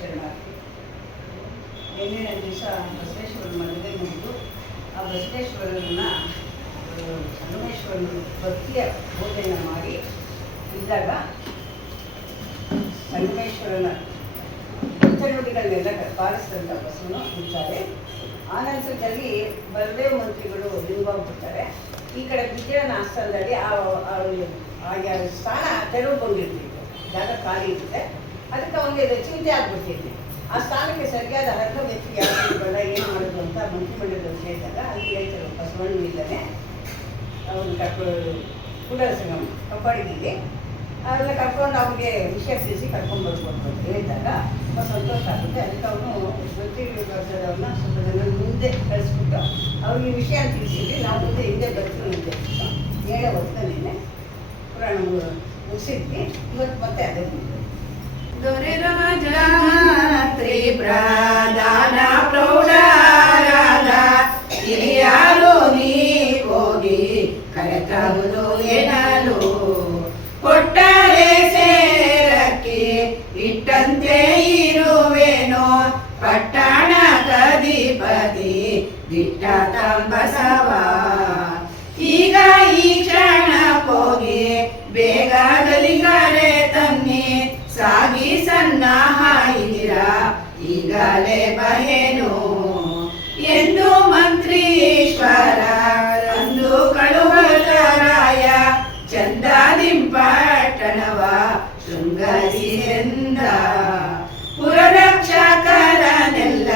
ಶರಣಾರ್ಥಿ. ನಿನ್ನೆ ದಿವಸ ಬಸವೇಶ್ವರ ಮದುವೆ ಮುಗಿದು ಆ ಬಸವೇಶ್ವರನ ಸಂಗಮೇಶ್ವರನ ಭಕ್ತಿಯ ಪೂಜೆಯನ್ನು ಮಾಡಿ ಇದ್ದಾಗ ಸಂಗಮೇಶ್ವರನ ಭಕ್ತನುಡಿಗಳನ್ನೆಲ್ಲ ಪಾಲಿಸಿದಂಥ ಬಸವನು ಇದ್ದಾರೆ. ಆ ನಂತರದಲ್ಲಿ ಬಲದೇವ್ ಮಂತ್ರಿಗಳು ಲಿಂಗೋಗ್ಬಿಡ್ತಾರೆ. ಈ ಕಡೆ ವಿಜಯನ ಆಸ್ಥಾನದಲ್ಲಿ ಆ ಸ್ಥಾನ ತೆರವುಗೊಂಡಿರ್ತಿತ್ತು, ಜಾಗ ಖಾಲಿ ಇರುತ್ತೆ. ಅದಕ್ಕೆ ಅವನಿಗೆ ಚಿಂತೆ ಆಗ್ಬಿಡ್ತಿದ್ವಿ. ಆ ಸ್ಥಾನಕ್ಕೆ ಸರಿಯಾದ ಅರ್ಹ ವ್ಯಕ್ತಿ ಯಾರು ಬೇಡ, ಏನು ಮಾಡೋದು ಅಂತ ಮಂತ್ರಿಮಂಡಲದಲ್ಲಿ ಕೇಳಿದಾಗ ಅಲ್ಲಿ ಹೇಳ್ತಾರೆ ಬಸವಣ್ಣ ಇದ್ದಾನೆ, ಅವನು ಕೂಡಲ ಸಂಗಮ ಕಪ್ಪಾಡಿದ್ದೀವಿ, ಅವೆಲ್ಲ ಕರ್ಕೊಂಡು ಅವ್ರಿಗೆ ವಿಷಯ ತಿಳಿಸಿ ಕರ್ಕೊಂಡು ಬರ್ಬೋದು ಅಂತ ಹೇಳಿದಾಗ ತುಂಬ ಸಂತೋಷ ಆಗುತ್ತೆ. ಅದಕ್ಕೆ ಅವನು ಮಂತ್ರಿಗಳವ್ರನ್ನ ಸ್ವಲ್ಪ ಜನ ಮುಂದೆ ಕಳಿಸ್ಬಿಟ್ಟು ಅವ್ರಿಗೆ ವಿಷಯ ತಿಳಿಸಿದ್ವಿ. ನಾವು ಮುಂದೆ ಹಿಂದೆ ಬರ್ತೀವಿ ಅಂತ ಹೇಳೋ ಹೊತ್ತಿನಲ್ಲಿ ಪುರಾಣ ಮುಗಿಸಿದ್ವಿ. ಇವತ್ತು ಮತ್ತೆ ಅದೇ ದೊರೆ ರಾಜ ಮಂತ್ರಿ ಪ್ರಧಾನ ಪ್ರೌಢರಾದ ಹಿರಿಯರು ನೀ ಹೋಗಿ ಕರೆತರುವುದು ಏನಲು ಕೊಟ್ಟರೆ ಸೇರಕ್ಕೆ ಇಟ್ಟಂತೆ ಇರುವೆನೋ ಪಟ್ಟಣ ಕಧಿಪತಿ ದಿಟ್ಟ ತಂಬಸವ ಈಗ ಈ ಕ್ಷಣ ಹೋಗಿ ಬೇಗ ಗಲಿಗರೆ ತನ್ನಿ ಸಾಗಿ ಸನ್ನಾಹ ಇದ್ದೀರಾ ಈಗಲೇ ಬಹೇನು ಎಂದು ಮಂತ್ರೀಶ್ವರ ಅಂದು ಕಳುಹರಾಯ ಚಂದಾದಿಂಪಟ್ಟಣವ ಶೃಂಗರಿಸಿಂದ ಪುರರಕ್ಷಕರನೆಲ್ಲ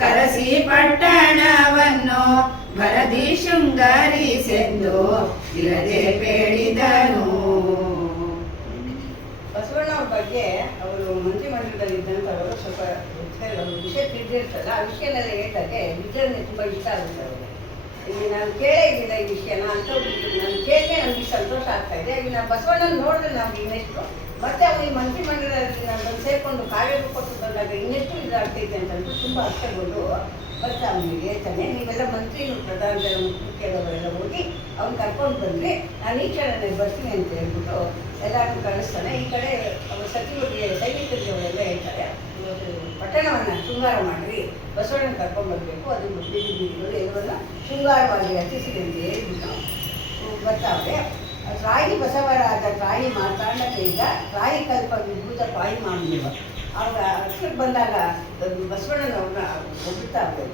ಕರೆಸಿ ಪಟ್ಟಣವನ್ನು ಭರದಿ ಶೃಂಗರಿಸೆಂದು ಇರದೆ ಬೇಡಿದನು. ಬಸವಣ್ಣವ್ರ ಬಗ್ಗೆ ಅವರು ಮಂತ್ರಿಮಂಡಲದಲ್ಲಿ ಇದ್ದಂಥವರು ಸ್ವಲ್ಪ ವಿಷಯ ತಿಳಿದಿರ್ತಲ್ಲ, ಆ ವಿಷಯನೆಲ್ಲ ಹೇಳ್ದಾಗೆ ವಿಜಯನಿಗೆ ತುಂಬ ಇಷ್ಟ ಆಗುತ್ತೆ ಅವರಿಗೆ. ಇಲ್ಲಿ ನಾನು ಕೇಳೇ ಇದ್ದಿಲ್ಲ ಈ ವಿಷಯನ ಅಂತ ನಾನು ಕೇಳಿದ್ರೆ ನನಗೆ ಸಂತೋಷ ಆಗ್ತಾ ಇದೆ. ಈಗ ನಾನು ಬಸವಣ್ಣನ ನೋಡಿದ್ರೆ ನಮ್ಗೆ ಇನ್ನೆಷ್ಟು, ಮತ್ತೆ ಅವನಿಗೆ ಮಂತ್ರಿಮಂಡಲದಲ್ಲಿ ನಾನು ಬಂದು ಸೇರಿಕೊಂಡು ಕಾರ್ಯಕ್ಕೆ ಕೊಟ್ಟು ಬಂದಾಗ ಇನ್ನೆಷ್ಟು ಇದಾಗ್ತೈತೆ ಅಂತಂದು ತುಂಬ ಅರ್ಥಗೊಂಡು ಬರ್ತಾ ಅವನಿಗೆ ಹೇಳ್ತಾನೆ, ನೀವೆಲ್ಲ ಮಂತ್ರಿ ಪ್ರಧಾನ ಮುಖ್ಯದವರೆಲ್ಲ ಹೋಗಿ ಅವ್ನು ಕರ್ಕೊಂಡು ಬಂದರೆ ನಾನು ಈ ಕ್ಷಣನೇ ಬರ್ತೀನಿ ಅಂತ ಹೇಳ್ಬಿಟ್ಟು ಎಲ್ಲರೂ ಕಳಿಸ್ತಾನೆ. ಈ ಕಡೆ ಅವರು ಸಚಿವರಿಗೆ ಸೈನಿಕರಿಗೆ ಅವರೆಲ್ಲ ಹೇಳ್ತಾರೆ, ಪಟ್ಟಣವನ್ನು ಶೃಂಗಾರ ಮಾಡಿರಿ, ಬಸವಣ್ಣನ ಕರ್ಕೊಂಡ್ಬರ್ಬೇಕು, ಅದು ಬೀದಿಗಳು ಎಲ್ಲವನ್ನ ಶೃಂಗಾರವಾಗಿ ರಚಿಸಿದೆ ಅಂತ ಹೇಳ್ಬಿಟ್ಟು ಬರ್ತಾವೆ. ತ್ರಾಯಿ ಬಸವರಾದ ತ್ರಾಯಿ ಮಾತಾಡಲಿಲ್ಲ, ತ್ರಾಯಿ ಕಲ್ಪ ವಿಭೂತ ತ್ರಾಯಿ ಮಾಡಿರುವ ಆವಾಗ ಅಕ್ಷಕ್ಕೆ ಬಂದಾಗ ಬಸವಣ್ಣನವ್ರನ್ನ ಒಬ್ಬುತ್ತಾರೆ.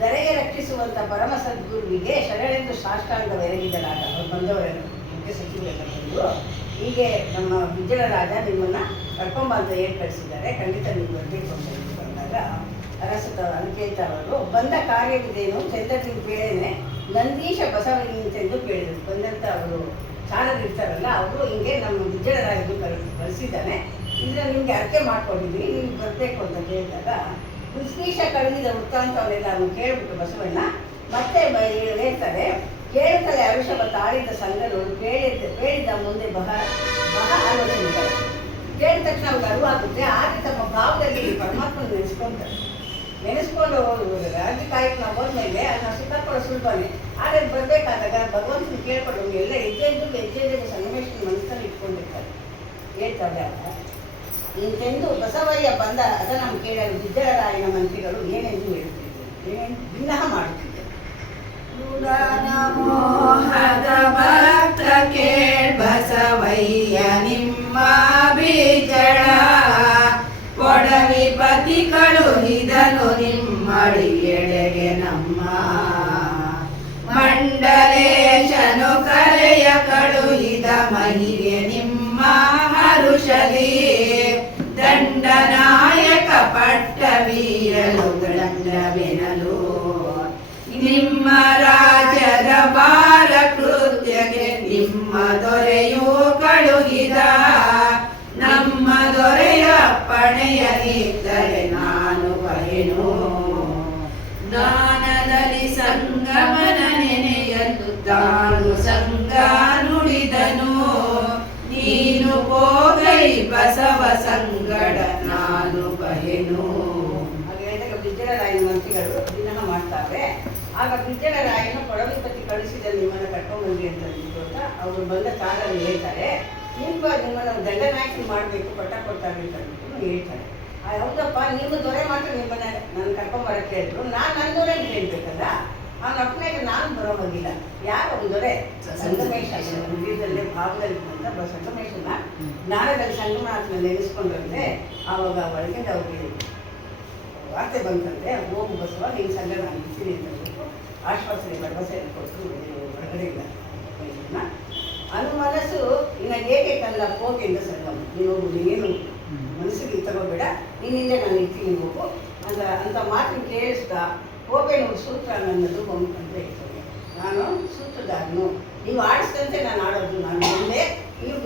ಧರೆಗೆ ರಕ್ಷಿಸುವಂಥ ಪರಮ ಸದ್ಗುರುವಿಗೆ ಶರಣೆಂದು ಸಾಷ್ಟಾಂಗವೆರಗಿದರಾಗ ಅವ್ರು ಬಂದವರೆಲ್ಲ ಮುಖ್ಯ ಸಚಿವರೆಲ್ಲ ಬಂದು ಹೀಗೆ ನಮ್ಮ ವಿಜಯರಾಜ ನಿಮ್ಮನ್ನು ಕರ್ಕೊಂಬ ಅಂತ ಹೇಳಿ ಕಳಿಸಿದ್ದಾರೆ, ಖಂಡಿತ ನೀವು ಬರಬೇಕು ಅಂತ ಹೇಳಿ ಬಂದಾಗ ಅರಸತ ಅಂಕೇತವರು ಬಂದ ಕಾರ್ಯವಿದೇನು ಚಂದ್ರನಿಗೆ ಬೇಳೆನೆ ನಂದೀಶ ಬಸವನಿಂತೆಂದು ಕೇಳಿದರು. ಬಂದಂಥ ಅವರು ಚಾಣದಿರ್ತಾರಲ್ಲ ಅವರು ಹಿಂಗೆ ನಮ್ಮ ವಿಜಯರಾಜರು ಕಳಿಸಿದ್ದಾನೆ, ಇದನ್ನ ನಿಮಗೆ ಅರ್ಕೆ ಮಾಡ್ಕೊಂಡಿದ್ವಿ, ನೀವು ಬರಬೇಕು ಅಂತ ಹೇಳಿದಾಗ ಉತ್ಕೀಶ ಕಳೆದಿದ ವೃತ್ತಾಂತವನ್ನೆಲ್ಲ ಅವನು ಕೇಳಿಬಿಟ್ಟು ಬಸವಣ್ಣ ಮತ್ತೆ ಹೇಳ್ತಾರೆ, ಕೇಳುತ್ತಲೇ ಅರುಷಭ ತಾಳಿದ ಸಂಘಗಳು ಕೇಳಿದ ಮುಂದೆ ಬಹ ಆಲೋಚನೆಗಳು ಕೇಳಿದ ತಕ್ಷಣ ಅವ್ರಿಗೆ ಅರಿವಾಗುತ್ತೆ. ಆದರೆ ತಮ್ಮ ಭಾವದಲ್ಲಿ ಪರಮಾತ್ಮನ ನೆನೆಸ್ಕೊಂಡು ರಾಜಕಾಯಕ್ಕೆ ನಾವು ಹೋದ್ಮೇಲೆ ಅದನ್ನ ಸಿಕ್ಕಾಕೊಳ್ಳೋ ಸುಲಭನೇ. ಆದರೆ ಬರಬೇಕಾದಾಗ ಭಗವಂತನ ಕೇಳ್ಕೊಂಡು ಎಲ್ಲ ಹೆಜ್ಜೆಗೆ ಸಂಗಮೇಶ್ವರ ಮನಸ್ಸನ್ನು ಇಟ್ಕೊಂಡಿರ್ತಾರೆ. ಹೇಳ್ತಾರೆ ಇಂತೆಂದು ಬಸವಯ್ಯ ಬಂದ ಅದನ್ನು ಕೇಳಲು ವಿದ್ಯಾರಾಯಣ ಮಂತ್ರಿಗಳು ಏನೆಂದು ಹೇಳ್ತಿದ್ರು, ಏನೆಂದು ಭಿನ್ನಹ ಮಾಡುತ್ತಿದ್ದರು. ಮೋಹದ ಭಕ್ತ ಕೇಳ್ ಬಸವಯ್ಯ ನಿಮ್ಮ ಬೀಜಳ ಕೊಡವಿ ಪತಿ ಕಳುಹಿದನು ನಿಮ್ಮಡಿಯೆಡೆಗೆ ನಮ್ಮ ಮಂಡಲೇಶನು ಕಲೆಯ ಕಳುಹಿದ ಮಹಿಗೆ ನಿಮ್ಮ ಹರುಷಲಿ ದಂಡನಾಯಕ ಪಟ್ಟ ವೀರಲುಗಳಂಡವೆನಲು ನಿಮ್ಮ ರಾಜರ ಬಾಲ ಕೃತ್ಯಗೆ ನಿಮ್ಮ ದೊರೆಯೂ ಕಳುಹಿದ ನಮ್ಮ ದೊರೆಯ ಪಣೆಯಲಿದ್ದರೆ ನಾನು ಬಯನು ಜ್ಞಾನದಲ್ಲಿ ಸಂಗಮನ ನೆನೆಯಲು ತಾನು ಸಂಗ ನುಡಿದನು ನೀನು ಹೋಗೈ ಬಸವ ಸಂಗಡ ನಾನು ಬಯನು. ವಿಜಯರಾಯನ ಮಂತ್ರಿಗಳು ದಿನಹ ಮಾಡ್ತಾರೆ. ಆಗ ವಿಜಯರಾಯನು ಕೊಡವಿಪತಿ ಕಳಿಸಿದ ನಿಮ್ಮನ್ನು ಕರ್ಕೊಂಡ್ಬಂದ್ರಿ ಅಂತ ಅವರು ಬಂದ ಕಾಲದಲ್ಲಿ ಹೇಳ್ತಾರೆ, ನಿಮ್ಮನ್ನು ದಂಡನಾಯಕರು ಮಾಡಬೇಕು, ಪಟ್ಟ ಕೊಡ್ತಾರೆ ಅಂತ ಹೇಳ್ತಾರೆ. ಹೌದಪ್ಪ, ನೀವು ದೊರೆ ಮಾತ್ರ ನಿಮ್ಮನ್ನ ನನ್ನ ಕರ್ಕೊಂಬರಕ್ಕೆ ಹೇಳಿದ್ರು, ನಾನು ನನ್ನ ದೊರೆ ಹೇಳ್ಬೇಕಲ್ಲ. ಅವನ ಅಪ್ಪನಾಗ ನಾನು ಬರೋ ಹೋಗಿಲ್ಲ. ಯಾರು ಒಂದು ದೊರೆ? ಸಂಗಮೇಶ. ಬೀದಲ್ಲೇ ಭಾಗದಲ್ಲಿ ಬಂದ ಸಂಗಮೇಶನ ಜ್ಞಾನದಲ್ಲಿ ಸಂಗಮನಾಥನ ನೆನೆಸ್ಕೊಂಡ್ರೆ ಆವಾಗ ಒಳಗಿಂದ ಅವ್ರಿಗೆ ವಾರ್ತೆ ಬಂತಂದ್ರೆ, ಹೋಗು ಬಸವ, ನಿನ್ನ ಸಂಘ ನಾನು ಇರ್ತೀನಿ ಅಂತ ಹೇಳ್ಬಿಟ್ಟು ಆಶ್ವಾಸನೆ ಭರವಸೆ ಕೊಟ್ಟರು. ಹೊರಗಡೆ ಇಲ್ಲ ಅನು ಮನಸ್ಸು ಇನ್ನು ಹೇಗೆ ಕಲ್ಲ ಹೋಗಿಂದ ಸಂಗಮ, ನೀನು ಮನಸ್ಸಿಗೆ ತಗೋಬೇಡ, ನಿನ್ನಿಂದ ನಾನು ಇರ್ತೀನಿ ಹೋಗು ಅಂತ ಮಾತಿನ ಕೇಳಿಸ್ತಾ ಹೋಗೇನು ಸೂತ್ರ ನನ್ನದು ಬಂದ್ಕೊಂಡ್ರೆ ಇರ್ತದೆ. ನಾನು ಸೂತ್ರದಾರನು, ನೀವು ಆಡಿಸಿದಂತೆ ನಾನು ಆಡೋದು, ನಾನು ಮುಂದೆ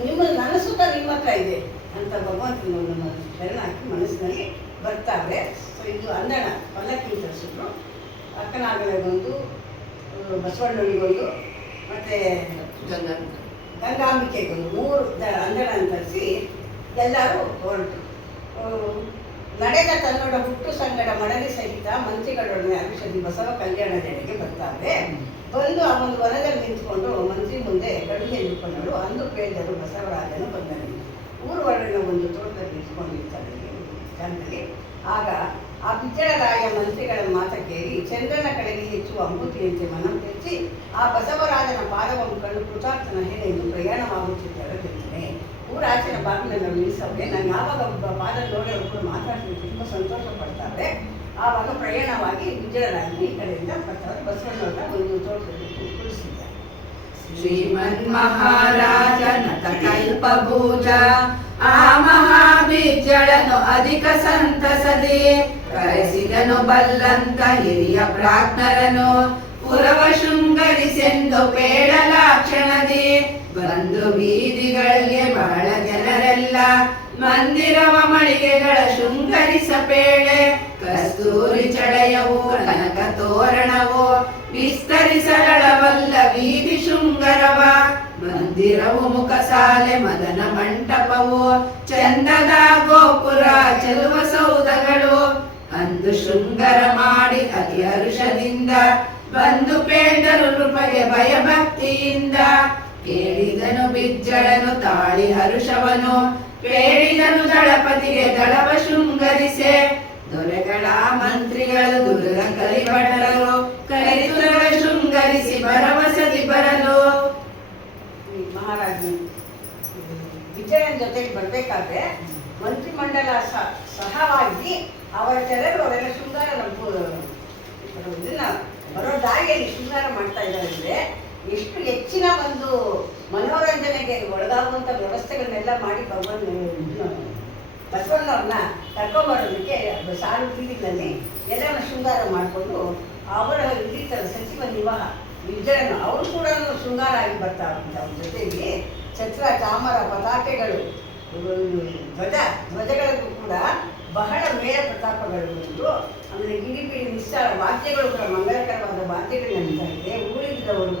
ನಿಮ್ಮ ನನ್ನ ಸೂತ್ರ ನಿಮ್ಮ ಹತ್ರ ಇದೆ ಅಂತ ಭಗವಂತನ ನನ್ನ ಶರಣ ಹಾಕಿ ಮನಸ್ಸಿನಲ್ಲಿ ಬರ್ತಾರೆ. ಸೊ ಇದು ಅಂದಣ ಪಲ್ಲಕ್ಕಿ ತರಿಸಿದ್ರು. ಅಕ್ಕನಾಗಲಿಗೊಂದು, ಬಸವಣ್ಣನಿಗೊಂದು, ಮತ್ತು ಗಂಗಾಂಬಿಕೆಗೊಂದು 3 ಅಂದಣ ತರಿಸಿ ಎಲ್ಲರೂ ಹೊರಟು. ನಡೆದ ತನ್ನೋಡ ಹುಟ್ಟು ಸಂಗಡ ಮಡದಿ ಸಹಿತ ಮಂತ್ರಿಗಳೊಡನೆ ಔಷಧಿ ಬಸವ ಕಲ್ಯಾಣದೆಡೆಗೆ ಬರ್ತಾರೆ. ಬಂದು ಆ ಒಂದು ವನದಲ್ಲಿ ನಿಂತ್ಕೊಂಡು ಮಂತ್ರಿ ಮುಂದೆ ಕಡುಗೆ ನಿಂತ್ಕೊಂಡಳು. ಅಂದು ಕೇಳಿದರು ಬಸವರಾಜನು ಬಂದನು. ಊರು ಹೊರಗಿನ ಒಂದು ತೋಟದಲ್ಲಿ ನಿಂತ್ಕೊಂಡಿರ್ತಾರೆ ಜಾಗದಲ್ಲಿ. ಆಗ ಆ ಬಿಜ್ಜಳರಾಯ ಮಂತ್ರಿಗಳ ಮಾತ ಕೇಳಿ ಚಂದ್ರನ ಕಡೆಗೆ ಹೆಚ್ಚುವ ಅಂಬುತಿಯಂತೆ ಮನ ತೆಚ್ಚಿ ಆ ಬಸವರಾಜನ ಪಾದವನ್ನು ಕಂಡು ಕೃತಾರ್ಥನ ಹೇಳೆಂದು ಪ್ರಯಾಣವಾಗುತ್ತಿದ್ದಾರೆ ತಿಳಿತಾನೆ. ಊರಾಚಿನ ಬಾಗಿಲನ್ನು ನಿಲ್ಲಿಸೋಕೆ ನಾನು ಯಾವಾಗ ಒಬ್ಬ ಪಾದ ನೋಡಿ ಒಬ್ಬರು ಮಾತಾಡ್ತೀನಿ, ತುಂಬ ಸಂತೋಷ ಪಡ್ತಾರೆ. ಆವಾಗ ಪ್ರಯಾಣವಾಗಿ ಬಿಜ್ಜಳರಾಗಿ ಈ ಕಡೆಯಿಂದ ಬರ್ತಾರೆ. ಬಸವಣ್ಣವ್ರನ್ನ ಒಂದು ತೋಟದಲ್ಲಿ ಕುಳಿಸಿದ್ದಾರೆ. ಶ್ರೀಮನ್ ಮಹಾರಾಜ ನಟ ಕಲ್ಪಭೂಜ ಆ ಮಹಾಬಿಜ್ಜಳನು ಅಧಿಕ ಸಂತಸದಿ ಕರೆಸಿದನು ಬಲ್ಲಂತ ಹಿರಿಯ ಪ್ರಾಜ್ಞರನು ಪುರವ ಶೃಂಗರಿಸೆಂದು ಬೇಡಲಾಕ್ಷಣದಿ ಬಂದು ಬೀದಿಗಳಿಗೆ ಬಹಳ ಜನರೆಲ್ಲ ಮಂದಿರವ ಮಳಿಗೆಗಳ ಶೃಂಗರಿಸ ಬೇಳೆ ಕಸ್ತೂರಿ ಚಳೆಯವು ಕನಕ ತೋರಣವು ವಿಸ್ತರಿಸಲವಲ್ಲ ಬೀದಿ ಶೃಂಗರವ ಮಂದಿರವು ಮುಖಸಾಲೆ ಮದನ ಮಂಟಪವು ಚಂದದ ಗೋಪುರ ಚೆಲುವ ಸೌಧಗಳು ಅಂದು ಶೃಂಗರ ಮಾಡಿ ಅತಿ ಹರುಷದಿಂದ ಬಂದು ಪೇಡರು ನೃಪಗೆ ಭಯಭಕ್ತಿಯಿಂದ ಕೇಳಿದನು ಬಿಜ್ಜಳನು ತಾಳಿ ಹರುಷವನು ಬೇಡಿದನು ದಳಪತಿಗೆ ದಳವ ಶೃಂಗರಿಸೆ ದೊರೆಗಳ ಮಂತ್ರಿಗಳು ದುರ್ಗ ಕರಿಭಟರು ಕರಿದುರವ ಶೃಂಗರಿಸಿ ಭರವಸದಿ ಬರಲು. ಮಹಾರಾಜ ಬಿಜ್ಜಳನ ಜೊತೆಗೆ ಬರ್ಬೇಕಾದ್ರೆ ಮಂತ್ರಿಮಂಡಲ ಸಹವಾಗಿ ಅವರ ಜನರು ಅವರೆಲ್ಲ ಶೃಂಗಾರ ಇದನ್ನ ಬರೋ ದಾರಿಯಲ್ಲಿ ಶೃಂಗಾರ ಮಾಡ್ತಾ ಇದ್ದಾರೆ. ಅಂದರೆ ಎಷ್ಟು ಹೆಚ್ಚಿನ ಒಂದು ಮನೋರಂಜನೆಗೆ ಒಳಗಾಗುವಂಥ ವ್ಯವಸ್ಥೆಗಳನ್ನೆಲ್ಲ ಮಾಡಿ ಬಸವಣ್ಣವ್ರನ್ನ ಕರ್ಕೊಂಬರೋದಕ್ಕೆ ಸಾಲು ಬೀದಿನಲ್ಲಿ ಎಲ್ಲವನ್ನು ಶೃಂಗಾರ ಮಾಡಿಕೊಂಡು ಅವರ ಇಲ್ಲಿರ್ತಾರೆ ಸಚಿವ ನಿವಾಹ ಬಿಜ್ಜಳನ ಅವರು ಕೂಡ ಶೃಂಗಾರ ಆಗಿ ಬರ್ತಾರಂತೆ. ಅವ್ರ ಜೊತೆಗೆ ಛತ್ರ ಚಾಮರ ಪತಾಕೆಗಳು ಧ್ವಜಗಳಿಗೂ ಕೂಡ ಬಹಳ ಮೇಳ ಪ್ರತಾಪಗಳು ಬಂದು, ಆಮೇಲೆ ಗಿರಿಬಿಡಿ ನಿಸ್ಸಾರ ವಾದ್ಯಗಳು ಕೂಡ ಮಂಗಳಕರವಾದ ವಾದ್ಯಗಳು ನಡೀತಾ ಇದೆ. ಊರಿದ್ದವರು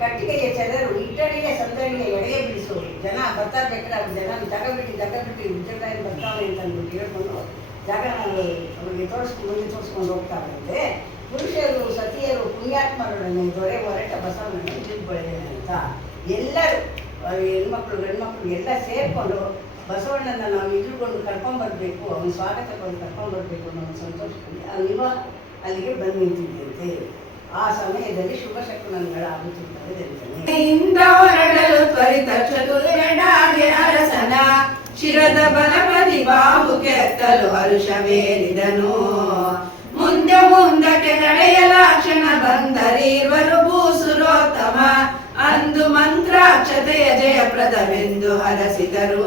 ಕಟ್ಟಿಗೆಯ ಜನರು ಇಟ್ಟಡಿಗೆ ಸಂದಡಿಗೆ ಎಡೆಗೆ ಬಿಡಿಸೋರು ಜನ ಬರ್ತಾ ಬೇಕಾದ್ರೆ ಅವ್ರ ಜನ ಜಾಗ ಬಿಟ್ಟು ವಿಜಯದಾಯಿ ಬರ್ತಾವೆ ಅಂತ ಅಂದ್ಬಿಟ್ಟು ಹೇಳ್ಕೊಂಡು ಜಾಗ ಅವರಿಗೆ ಮುಂದೆ ತೋರಿಸ್ಕೊಂಡು ಹೋಗ್ತಾರಂತೆ. ಪುರುಷರು ಸತಿಯರು ಪುಣ್ಯಾತ್ಮರೊಡನೆ ದೊರೆ ಹೊರಟ ಬಸವನನ್ನು ಜಿಬ್ಬಳೆಯನೆ ಅಂತ ಎಲ್ಲರೂ ಹೆಣ್ಮಕ್ಳು ಗಂಡ್ಮಕ್ಳು ಎಲ್ಲ ಸೇರಿಕೊಂಡು ಬಸವಣ್ಣನ ನಾವು ಎದುರುಗೊಂಡು ಕರ್ಕೊಂಡ್ಬರ್ಬೇಕು, ಅವನ ಸ್ವಾಗತ ಕೊಂಡು ಕರ್ಕೊಂಡ್ಬರ್ಬೇಕು ಅನ್ನೋ ಒಂದು ಸಂತೋಷದಲ್ಲಿ ಆ ವಿವಾಹ ಅಲ್ಲಿಗೆ ಬಂದು ನಿಂತಿದ್ದಂತೆ. ಆ ಸಮಯದಲ್ಲಿ ಶುಭ ಶಕುನಗಳಾಗುತ್ತಿದ್ದವು. ಹೊರಡಲು ತ್ವರಿತ ಚತುರ್ಗಡಾಗೆ ಅರಸನ ಶಿರದ ಬಲಪದಿ ಬಾಹು ಕೆತ್ತಲು ಹರುಷವೇರಿದನು. ಮುಂದಕ್ಕೆ ನಡೆಯಲಾಕ್ಷಣ ಬಂದರಿರುವರು ಭೂಸುರೋತ್ತಮ ಅಂದು ಮಂತ್ರಾಕ್ಷತೆಯ ಜಯಪ್ರದವೆಂದು ಹರಸಿದರು.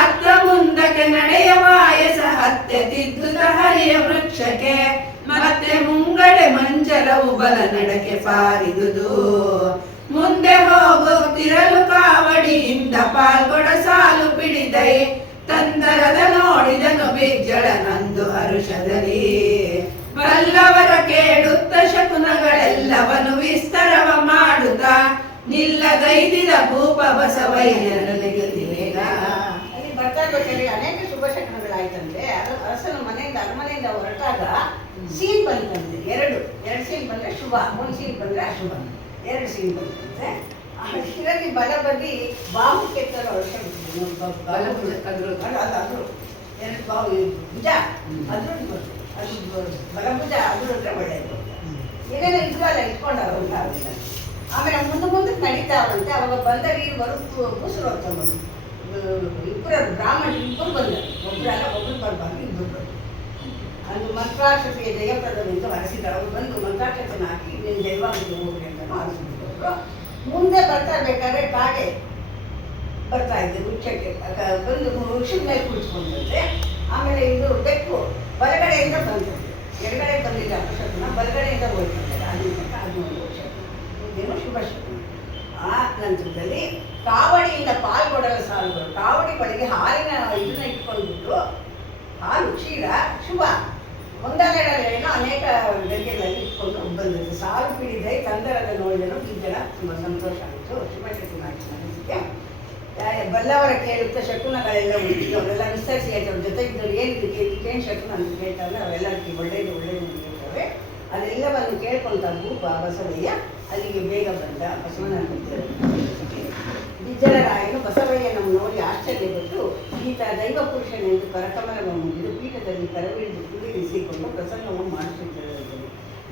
ಅತ್ತ ಮುಂದಕ್ಕೆ ನಡೆಯ ವಾಯಸ ಹತ್ಯೆ ತಿದ್ದುತ ಹರಿಯ ವೃಕ್ಷಕ್ಕೆ ಮತ್ತೆ ಮುಂಗಡೆ ಮಂಜರವು ಬಲ ನಡಕೆ ಪಾರಿದುದು. ಮುಂದೆ ಹೋಗುತ್ತಿರಲು ಕಾವಡಿಯಿಂದ ಪಾಲ್ಗೊಡ ಸಾಲು ಪಿಡಿದೈ ತಂದರದ ನೋಡಿದನು ಬಿಜ್ಜಳನಂದು ಹರುಷದಲ್ಲಿ. ಬಲ್ಲವರ ಕೇಳುತ್ತ ಶಕುನಗಳೆಲ್ಲವನು ವಿಸ್ತರವ ಮಾಡುತ್ತ ನಿಲ್ಲಗೈದಿದ ಭೂಪ ಬಸವಯ್ಯನಿಗೆ ತಿರುಗ. ಅಲ್ಲಿ ಬರ್ತಾ ಇರ್ಬೇಕಾದ್ರೆ ಅನೇಕ ಶುಭ ಶಕುನಗಳಾಯ್ತಂತೆ. ಅರಸನ ಮನೆಯಿಂದ ಅರಮನೆಯಿಂದ ಹೊರಟಾಗ ಸೀನ್ ಬಂತಂತೆ. ಎರಡು ಸೀನ್ ಬಂದ್ರೆ ಶುಭ, ಒಂದು ಸೀನ್ ಬಂದ್ರೆ ಅಶುಭ, 2 ಸೀನ್ ಬಂತಂತೆ. ಶಿರಲ್ಲಿ ಬಲ ಬದಿ ಬಾಹು ಕೆತ್ತಲು ಅದ್ರು ಎರಡು ಭುಜ ಅದ್ರ ಅದು ಬಲಭುಜ ಅದ್ರ ಒಳ್ಳೆಯದು. ಏನೇನೋ ಇದ್ರಲ್ಲ ಇಟ್ಕೊಂಡವ್ರು ಅಂತ ಅವರಿಂದ. ಆಮೇಲೆ ಮುಂದಕ್ಕೆ ನಡೀತಾವಂತೆ. ಅವಾಗ ಬಂದವರು ಬೂಸರೋತ್ತಮರು ಇಬ್ಬರು ಬ್ರಾಹ್ಮಣರು ಇಬ್ಬರು ಬಂದರು. ಒಬ್ಬರಲ್ಲ, ಒಬ್ಬರು ಬರಬಾರ್ದು, ಇಬ್ಬರು ಬಂದರು. ಅದು ಮಂತ್ರಾಕ್ಷತೆಯ ಜಯಪ್ರದವೆಂದು ಹರಸಿದರು. ಅವರು ಬಂದು ಮಂತ್ರಾಕ್ಷತೆನ ಹಾಕಿ ನೀನು ದೈವಾಂಗ ಹೋಗ್ರಿ ಅಂತಲೂ ಹರಸಿಬಿಟ್ಟರು. ಮುಂದೆ ಬರ್ತಾ ಇರ್ಬೇಕಾದ್ರೆ ಕಾಗೆ ಬರ್ತಾ ಇದ್ದೆ ವೃಕ್ಷಕ್ಕೆ ಬಂದು ವೃಕ್ಷದ ಮೇಲೆ ಕುಳಿತುಕೊಂಡಂತೆ. ಆಮೇಲೆ ಇದು ಬೆಕ್ಕು ಬಲಗಡೆಯಿಂದ ಬಂದಿದೆ, ಎಡಗಡೆ ಬಂದಿಲ್ಲ ಅಪಶಕುನ, ಬಲಗಡೆಯಿಂದ ಹೋಗ್ತಿದ್ದಾರೆ. ಅದು ಒಂದು ಶಕುನ, ಶುಭ ಶಕುನ. ಆ ನಂತರದಲ್ಲಿ ಕಾವಡಿಯಿಂದ ಪಾಲ್ಗೊಡಲು ಸಾಲುಗಳು. ಕಾವಡಿ ಬಳಿಗೆ ಹಾಲಿನ ಇದನ್ನ ಇಟ್ಕೊಂಡ್ಬಿಟ್ಟು ಹಾಲು ಕ್ಷೀರ ಶುಭ ಒಂದೆರಡೇನೋ ಅನೇಕ ಗಂಟೆಗಳಲ್ಲಿ ಇಟ್ಕೊಂಡು ಬಂದಿದ್ದು. ಸಾಲು ಪಿಡಿದೆ ತಂದರದ ನೋಡಿದನು ಇದ್ದರ ತುಂಬ ಸಂತೋಷ ಆಯಿತು. ಶುಭ ಶಕುನ ಅನಿಸಿಕೆ. ಬಲ್ಲವರ ಕೇಳುತ್ತಾ ಶಕುನಗಳೆಲ್ಲ ಉಳಿದು ಅವರೆಲ್ಲ ವಿಸ್ತರಿಸಿ ಆಯ್ತವ್ರ ಜೊತೆಗಿದ್ದವ್ರು ಏನಿದೆ ಏನು ಶಕುನ ಅಂತ ಕೇಳ್ತಾರೆ. ಅವೆಲ್ಲರಿಗೆ ಒಳ್ಳೆಯದು ಒಳ್ಳೆಯದು ಹೇಳ್ತವೆ. ಅದೆಲ್ಲವನ್ನು ಕೇಳ್ಕೊಂತ ಭೂಪ ಬಸವಯ್ಯ ಅಲ್ಲಿಗೆ ಬೇಗ ಬಂದ. ಬಸವನ ಬಿಜ್ಜಳರಾಯನು ಬಸವಯ್ಯನನ್ನು ನೋಡಿ ಆಶ್ಚರ್ಯಪಟ್ಟು ಈತ ದೈವ ಪುರುಷನೆಂದು ಕರಕಮಲವನ್ನು ಮುಗಿದು ಪೀಠದಲ್ಲಿ ಕರವಿಳಿದು ಕುಡಿರಿಸಿಕೊಂಡು ಪ್ರಸಂಗವನ್ನು ಮಾಡಿಸುತ್ತಿದ್ದರು.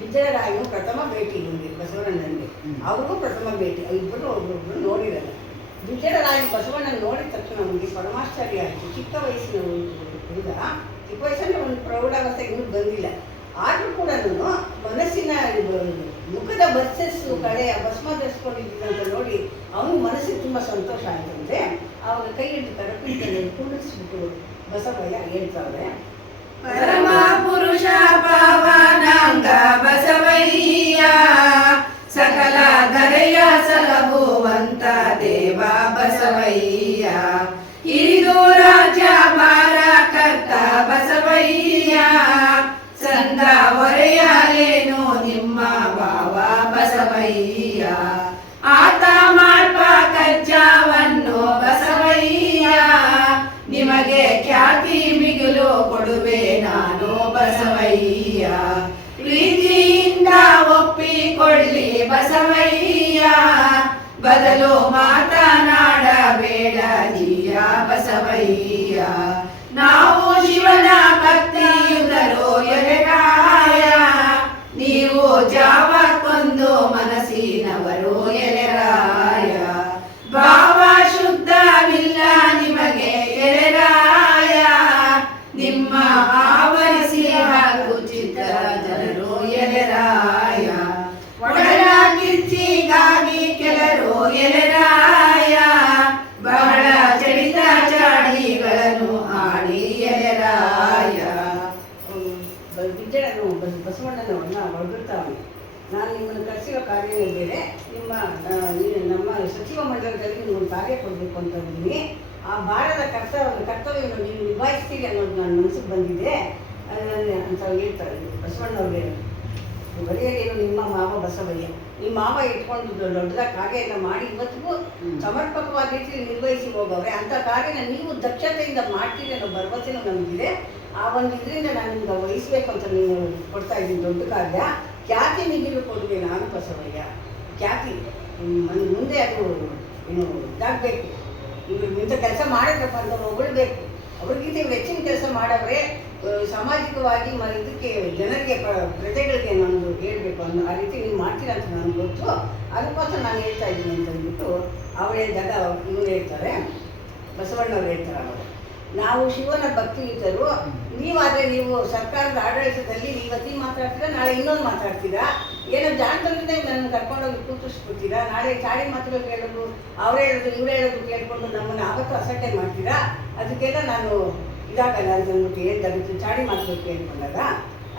ಬಿಜ್ಜಳರಾಯನು ಪ್ರಥಮ ಭೇಟಿ ಬಂದಿರು ಬಸವಣ್ಣನಿಗೆ. ಅವರು ಪ್ರಥಮ ಭೇಟಿ, ಇಬ್ಬರು ಒಬ್ಬರೊಬ್ಬರು ನೋಡಿರಲ್ಲ. ಬಿಜ್ಜಳರಾಯನು ಬಸವಣ್ಣನ ನೋಡಿದ ತಕ್ಷಣ ಅವನಿಗೆ ಪರಮಾಶ್ಚರ್ಯ ಆಯಿತು. ಚಿಕ್ಕ ವಯಸ್ಸಿನ ಹುಡುಗ, ಚಿಕ್ಕ ವಯಸ್ಸಲ್ಲಿ ಒಂದು ಪ್ರೌಢಾವಸ್ಥೆ ಇನ್ನೂ ಬಂದಿಲ್ಲ. ಆದರೂ ಕೂಡ ಮನಸ್ಸಿನ ಮುಖದ ಬರ್ಸಸ್ಸು ಕಡೆ ಭಸ್ಮ ಧರಿಸ್ಕೊಂಡಿದ್ದಂತ ನೋಡಿ ಅವನು ಮನಸ್ಸಿಗೆ ತುಂಬ ಸಂತೋಷ ಆಯ್ತಂತೆ. ಅವಾಗ ಕೈ ಹಿಡಿದು ಕರಪಿಂತಲ್ಲಿ ಕುಂಡಿಸ್ಬಿಟ್ಟು ಬಸವಯ್ಯ ಹೇಳ್ತಾವ್ರೆ, ಪರಮ ಪುರುಷ ಪಾವನಾಂಗ ಬಸವಯ್ಯ, ಸಕಲ ಧರೆಯ ಸಲಹುವಂತ ದೇವ ಬಸವಯ್ಯ, ಹಿರಿದು ರಾಜ್ಯ ಭಾರ ಕರ್ತ ಬಸವಯ್ಯ, ಸಂದ ಹೊರೆಯಲೇನು ನಿಮ್ಮ ಭಾವ ಬಸವಯ್ಯ, ಆತ ಮಾಡ್ಪ ಕಜ್ಜಾವನ್ನು ಬಸವಯ್ಯ, ನಿಮಗೆ ಖ್ಯಾತಿ ಮಿಗಿಲು ಕೊಡುವೆ ನಾನು ಬಸವಯ್ಯ, ಪ್ರೀತಿಯಿಂದ ಒಪ್ಪಿಕೊಳ್ಳಿ ಬಸವಯ್ಯ, ಬದಲು ಮಾತನಾಡಬೇಡ ಜೀಯ ಬಸವಯ್ಯ, ನಾವು ಶಿವನ ಭಕ್ತಿಯುತರು ಎಲೆರಾಯ, ನೀವು ಜಾವಕ್ಕೊಂದು ಮನಸ್ಸಿನವರು ಎಲೆರಾಯ, ಭಾವ ಶುದ್ಧವಿಲ್ಲ ನಿಮಗೆ ಎಲೆರಾಯ, ನಿಮ್ಮ ಆವರಿಸಿ ಕುಚಿತ ಜನರು ಎಲೆರಾಯ, ಒಡಲ ಕಿರ್ಚಿಗಾಗಿ ಕೆಲರು ಎಲೆರಾಯ, ಬಹಳ ಚಡಿತ ಚಾಡಿಗಳನ್ನು ಆಡಿ ಎಲೆರಾಯ. ಬಿಜ್ಜಳನು ಬಸವಣ್ಣನವನ್ನ ಹೊರಬಿಡ್ತಾವನು. ನಾನು ನಿಮ್ಮನ್ನು ಕರೆಸಿರೋ ಕಾರ್ಯವೇ ಬೇರೆ, ನಮ್ಮ ಸಚಿವ ಮಂಡಲದಲ್ಲಿ ನಿಮ್ಮೊಂದು ಕಾರ್ಯ ಕೊಡಬೇಕು ಅಂತ ಇದ್ದೀನಿ. ಆ ಭಾರದ ಕರ್ತವ್ಯವನ್ನು ನೀವು ನಿಭಾಯಿಸ್ತೀರಿ ಅನ್ನೋದು ನನ್ನ ಮನಸ್ಸಿಗೆ ಬಂದಿದೆ ಅಂತ ಹೇಳ್ತಾರೆ ಬಸವಣ್ಣವ್ರಿಗೆ. ಬರೆಯಲೇನು ನಿಮ್ಮ ಮಾವ ಬಸವಯ್ಯ, ನಿಮ್ಮ ಮಾವ ಇಟ್ಕೊಂಡು ದೊಡ್ಡದಾಗಿ ಕಾರ್ಯ ಎಲ್ಲ ಮಾಡಿ ಇವತ್ತಿಗೂ ಸಮರ್ಪಕವಾದ ರೀತಿಯಲ್ಲಿ ನಿರ್ವಹಿಸಿ ಹೋಗವ್ರೆ. ಅಂಥ ಕಾರ್ಯನ ನೀವು ದಕ್ಷತೆಯಿಂದ ಮಾಡ್ತೀರಿ ಅನ್ನೋ ಭರವಸೆನೂ ನಮಗಿದೆ. ಆ ಒಂದು ಇದರಿಂದ ನಾನು ನಿಮ್ಗೆ ವಹಿಸ್ಬೇಕು ಅಂತ ನೀವು ಕೊಡ್ತಾ ಇದ್ದೀನಿ ದೊಡ್ಡ ಕಾರ್ಯ. ಖ್ಯಾತಿ ಮಿಗಿಲು ಕೊಡುವೆ ನಾನು ಬಸವಯ್ಯ, ಖ್ಯಾತಿ ಮುಂದೆ ಅದು ಏನು ಇದಾಗಬೇಕು. ಇವರು ಇಂಥ ಕೆಲಸ ಮಾಡಿದ್ರಪ್ಪ ಅಂತ ಹೊಗಳ್ಬೇಕು. ಅವ್ರಿಗಿಂತ ಇವ್ರು ಹೆಚ್ಚಿನ ಕೆಲಸ ಮಾಡವ್ರೆ, ಸಾಮಾಜಿಕವಾಗಿ ಇದಕ್ಕೆ ಜನರಿಗೆ ಪ್ರಜೆಗಳಿಗೆ ನಾನು ಹೇಳಬೇಕು ಅನ್ನೋ ಆ ರೀತಿ ನೀವು ಮಾಡ್ತೀರಾ ಅಂತ ನನಗೆ ಗೊತ್ತು. ಅದಕ್ಕೋಸ್ಕರ ನಾನು ಹೇಳ್ತಾ ಇದ್ದೀನಿ ಅಂತ ಅಂದ್ಬಿಟ್ಟು ಅವ್ರು ಹೇಳಿದಾಗ ಇವ್ರು ಹೇಳ್ತಾರೆ, ಬಸವಣ್ಣವ್ರು ಹೇಳ್ತಾರೆ, ಅವರು ನಾವು ಶಿವನ ಭಕ್ತಿಯುತರು, ನೀವಾದರೆ ನೀವು ಸರ್ಕಾರದ ಆಡಳಿತದಲ್ಲಿ ಇವತ್ತಿ ಮಾತಾಡ್ತೀರಾ, ನಾಳೆ ಇನ್ನೊಂದು ಮಾತಾಡ್ತೀರಾ, ಏನೋ ಜಾಣತನದಿಂದ ನನ್ನ ಕರ್ಕೊಂಡೋಗಿ ಕೂತಿಸ್ಬಿಡ್ತೀರಾ, ನಾಳೆ ಚಾಡಿ ಮಾತುಗಳು ಹೇಳೋದು, ಅವರೇ ಹೇಳೋದು ಇವ್ರು ಹೇಳೋದು ಕೇಳ್ಕೊಂಡು ನಮ್ಮನ್ನು ಆವತ್ತು ಅಸಡ್ಡೆ ಮಾಡ್ತೀರಾ, ಅದಕ್ಕೆಲ್ಲ ನಾನು ಇದಾಗಲ್ಲ ಅಂತ ಅಂದ್ಬಿಟ್ಟು ಹೇಳ್ದಾಗಿತ್ತು. ಚಾಡಿ ಮಾತುಗಳು ಕೇಳ್ಕೊಂಡಾಗ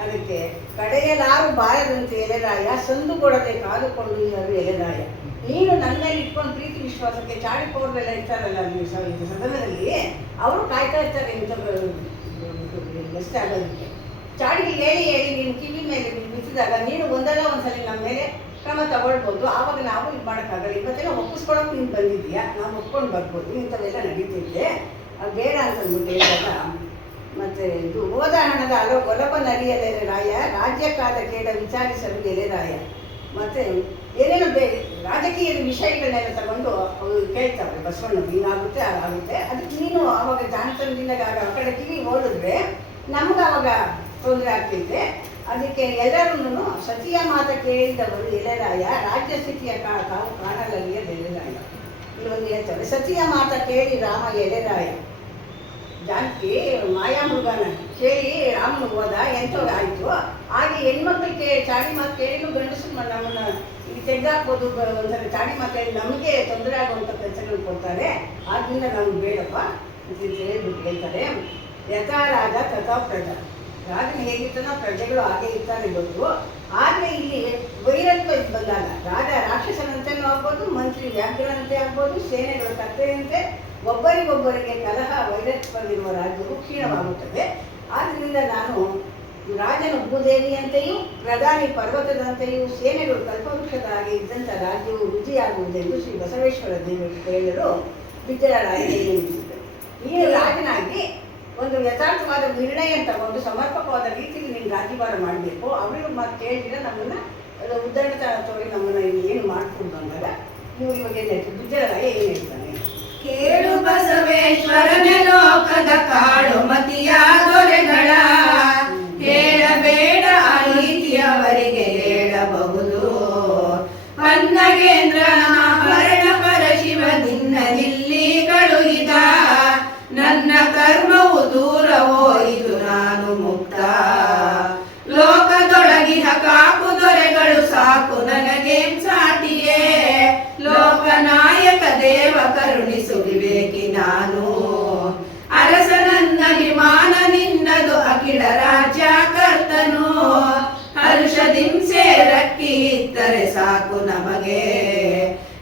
ಅದಕ್ಕೆ ಕಡೆಯಲಾರು ಬಾರದಂತೆ ಎಲೆರಾಯ, ಸಂದು ಕೊಡದೆ ಕಾದುಕೊಂಡು ಇವರು ಎಲೆರಾಯ, ನೀನು ನನ್ನ ಮೇಲೆ ಇಟ್ಕೊಂಡು ಪ್ರೀತಿ ವಿಶ್ವಾಸಕ್ಕೆ ಚಾಡಿ ಪೌಡ್ರೆಲ್ಲ ಇರ್ತಾರಲ್ಲ ನೀವು ಸದನದಲ್ಲಿ, ಅವರು ಕಾಯ್ತಾ ಇರ್ತಾರೆ ಇಂಥ ಗೆಸ್ಟ್ ಆಗೋದಕ್ಕೆ. ಚಾಡಿಗೆ ಹೇಳಿ ಹೇಳಿ ನೀನು ಕಿವಿ ಮೇಲೆ ಬಿತ್ತಿದಾಗ ನೀನು ಒಂದಲ್ಲ ಒಂದ್ಸಲ ನಮ್ಮ ಮೇಲೆ ಕ್ರಮ ತಗೊಳ್ಬೋದು. ಆವಾಗ ನಾವು ಇದು ಮಾಡೋಕ್ಕಾಗಲ್ಲ. ಇವತ್ತೆಲ್ಲ ಒಪ್ಪಿಸ್ಕೊಳಕ್ಕೆ ನೀನು ಬಂದಿದ್ದೀಯಾ, ನಾವು ಒಪ್ಕೊಂಡು ಬರ್ಬೋದು, ಇಂಥವೆಲ್ಲ ನಡೀತಿದ್ದೆ, ಅದು ಬೇಡ ಅಂತಂದ್ಬಿಟ್ಟು ಹೇಳಿದಾಗ. ಮತ್ತು ಇದು ಹೋದ ಹಣದ ಒಲಪ ನರಿಯಲೆರಾಯ, ರಾಜ್ಯಕ್ಕಾದ ಕೇಳ ವಿಚಾರಿಸಲು ಎಲೆರಾಯ, ಮತ್ತು ಏನೇನೋ ರಾಜಕೀಯದ ವಿಷಯಗಳನ್ನೆಲ್ಲ ತಗೊಂಡು ಅವರು ಕೇಳ್ತಾರೆ, ಬಸವಣ್ಣ ಹೀಗಾಗುತ್ತೆ ಹಾಗಾಗುತ್ತೆ, ಅದಕ್ಕೆ ನೀನು ಆವಾಗ ಜಾಣತನದಿಂದ ಆ ಕಡೆ ಕಿವಿ ಓಡಿದ್ರೆ ನಮ್ಗೆ ಅವಾಗ ತೊಂದರೆ ಆಗ್ತಿದ್ದೆ. ಅದಕ್ಕೆ ಎಲ್ಲರೂ ಸತಿಯ ಮಾತ ಕೇಳಿದವರು ಎಲೆರಾಯ, ರಾಜ್ಯ ಸ್ಥಿತಿಯ ತಾವು ಕಾಣಲಲ್ಲಿಯ ಎಲೆರಾಯ. ಇಲ್ಲೊಂದು ಹೇಳ್ತಾರೆ, ಸತಿಯ ಮಾತ ಕೇಳಿ ರಾಮ ಎಲೆರಾಯ. ಜಾನಕಿ ಮಾಯಾಮೃಗನ ಕೇಳಿ ರಾಮನ ಹೋದ, ಎಂಥೋ ಆಯಿತು. ಹಾಗೆ ಹೆಣ್ಮಕ್ಳಿಗೆ ಚಾಡಿ ಮಾತು ಕೇಳಿನೂ ಗಂಡಸರು ನಮ್ಮನ್ನು ಈಗ ತೆಗೆದಾಕ್ಬೋದು, ಒಂಥರ ಚಾಡಿ ಮಾತು ನಮಗೆ ತೊಂದರೆ ಆಗುವಂಥ ಕೆಲಸಗಳು ಕೊಡ್ತಾರೆ. ಆದ್ದರಿಂದ ನಮ್ಗೆ ಬೇಡಪ್ಪ ಅಂತ ಹೇಳ್ಬಿಟ್ಟು ಹೇಳ್ತಾರೆ. ಯಥಾ ರಾಜ ತಥಾ ಪ್ರಜಾ. ರಾಜನ ಹೇಗಿರ್ತಾನೋ ಪ್ರಜೆಗಳು ಹಾಗೆ ಇರ್ತಾರೆ ಗೊತ್ತು. ಆದರೆ ಇಲ್ಲಿ ವೈರತ್ವ ಬಂದಾಗ ರಾಜ ರಾಕ್ಷಸನಂತೆಯೂ ಆಗ್ಬೋದು, ಮಂತ್ರಿ ವ್ಯಾಘ್ರನಂತೆ ಆಗ್ಬೋದು, ಸೇನೆಗಳ ಕತ್ತೆಯಂತೆ ಒಬ್ಬರಿಗೊಬ್ಬರಿಗೆ ಕಲಹ ವೈರತ್ವವಿರುವ ರಾಜ್ಯವು ಕ್ಷೀಣವಾಗುತ್ತದೆ. ಆದ್ದರಿಂದ ನಾನು ರಾಜನು ಭೂದೇವಿಯಂತೆಯೂ ಪ್ರಧಾನಿ ಪರ್ವತದಂತೆಯೂ ಸೇನೆಗಳು ಕಲ್ಪವೃಕ್ಷದ ಹಾಗೆ ಇದ್ದಂಥ ರಾಜ್ಯವು ರುಚಿಯಾಗುವುದೆಂದು ಶ್ರೀ ಬಸವೇಶ್ವರ ದೇವರು ಹೇಳಲು ಬಿಜ್ಜಳರಾಯನಿಗೆ ನಿಂತಿದ್ದರು. ನೀನು ರಾಜನಾಗಿ ಒಂದು ಯಥಾರ್ಥವಾದ ನಿರ್ಣಯ ತಗೊಂಡು ಸಮರ್ಪಕವಾದ ರೀತಿಯಲ್ಲಿ ನೀನು ರಾಜ್ಯಭಾರ ಮಾಡಬೇಕು. ಅವರು ಮಾತು ಕೇಳಿದ್ರೆ ನಮ್ಮನ್ನು ಉದ್ದಟತನ ತೋರಿ ನಮ್ಮನ್ನು ಏನು ಮಾಡ್ಕೊಂಡು ಅಂದಾಗ ನೀವು ಇವಾಗ ಏನಾಯ್ತು, ಬಿಜ್ಜಳರಾಯ ಏನು ಹೇಳ್ತಾನೆ, ಕೇಳು ಬಸವೇಶ್ವರನ ಲೋಕದ ಕಾಡು ಮತಿಯ ದೊರೆಗಳ ಹೇಳಬೇಡ ಆ ರೀತಿಯವರಿಗೆ ಹೇಳಬಹುದು. ಪನ್ನಗೇಂದ್ರನ ಹರಣ ಪರಶಿವ ನಿನ್ನಲಿಲ್ಲಿ ಕಳುಹಿದ, ನನ್ನ ಕರ್ಮವು ದೂರ ಹೋಯಿತು ನಾನು ಮುಕ್ತ. ಲೋಕದೊಳಗಿನ ಕಾಕು ದೊರೆಗಳು ಸಾಕು ನನಗೆ ಸಾಟಿಯೇ, ಲೋಕನಾಯಕ ದೇವ ಕರುಣಿಸು ವಿವೇಕಿ ನಾನು. ಅರಸನನ್ನ ವಿಮಾನ ನಿನ್ನದು ಅಖಿಲ ರಾಜ್ಯ ಕರ್ತನು, ಹರ್ಷದಿಂಸೆ ರಕ್ಕಿ ಇದ್ದರೆ ಸಾಕು ನಮಗೆ.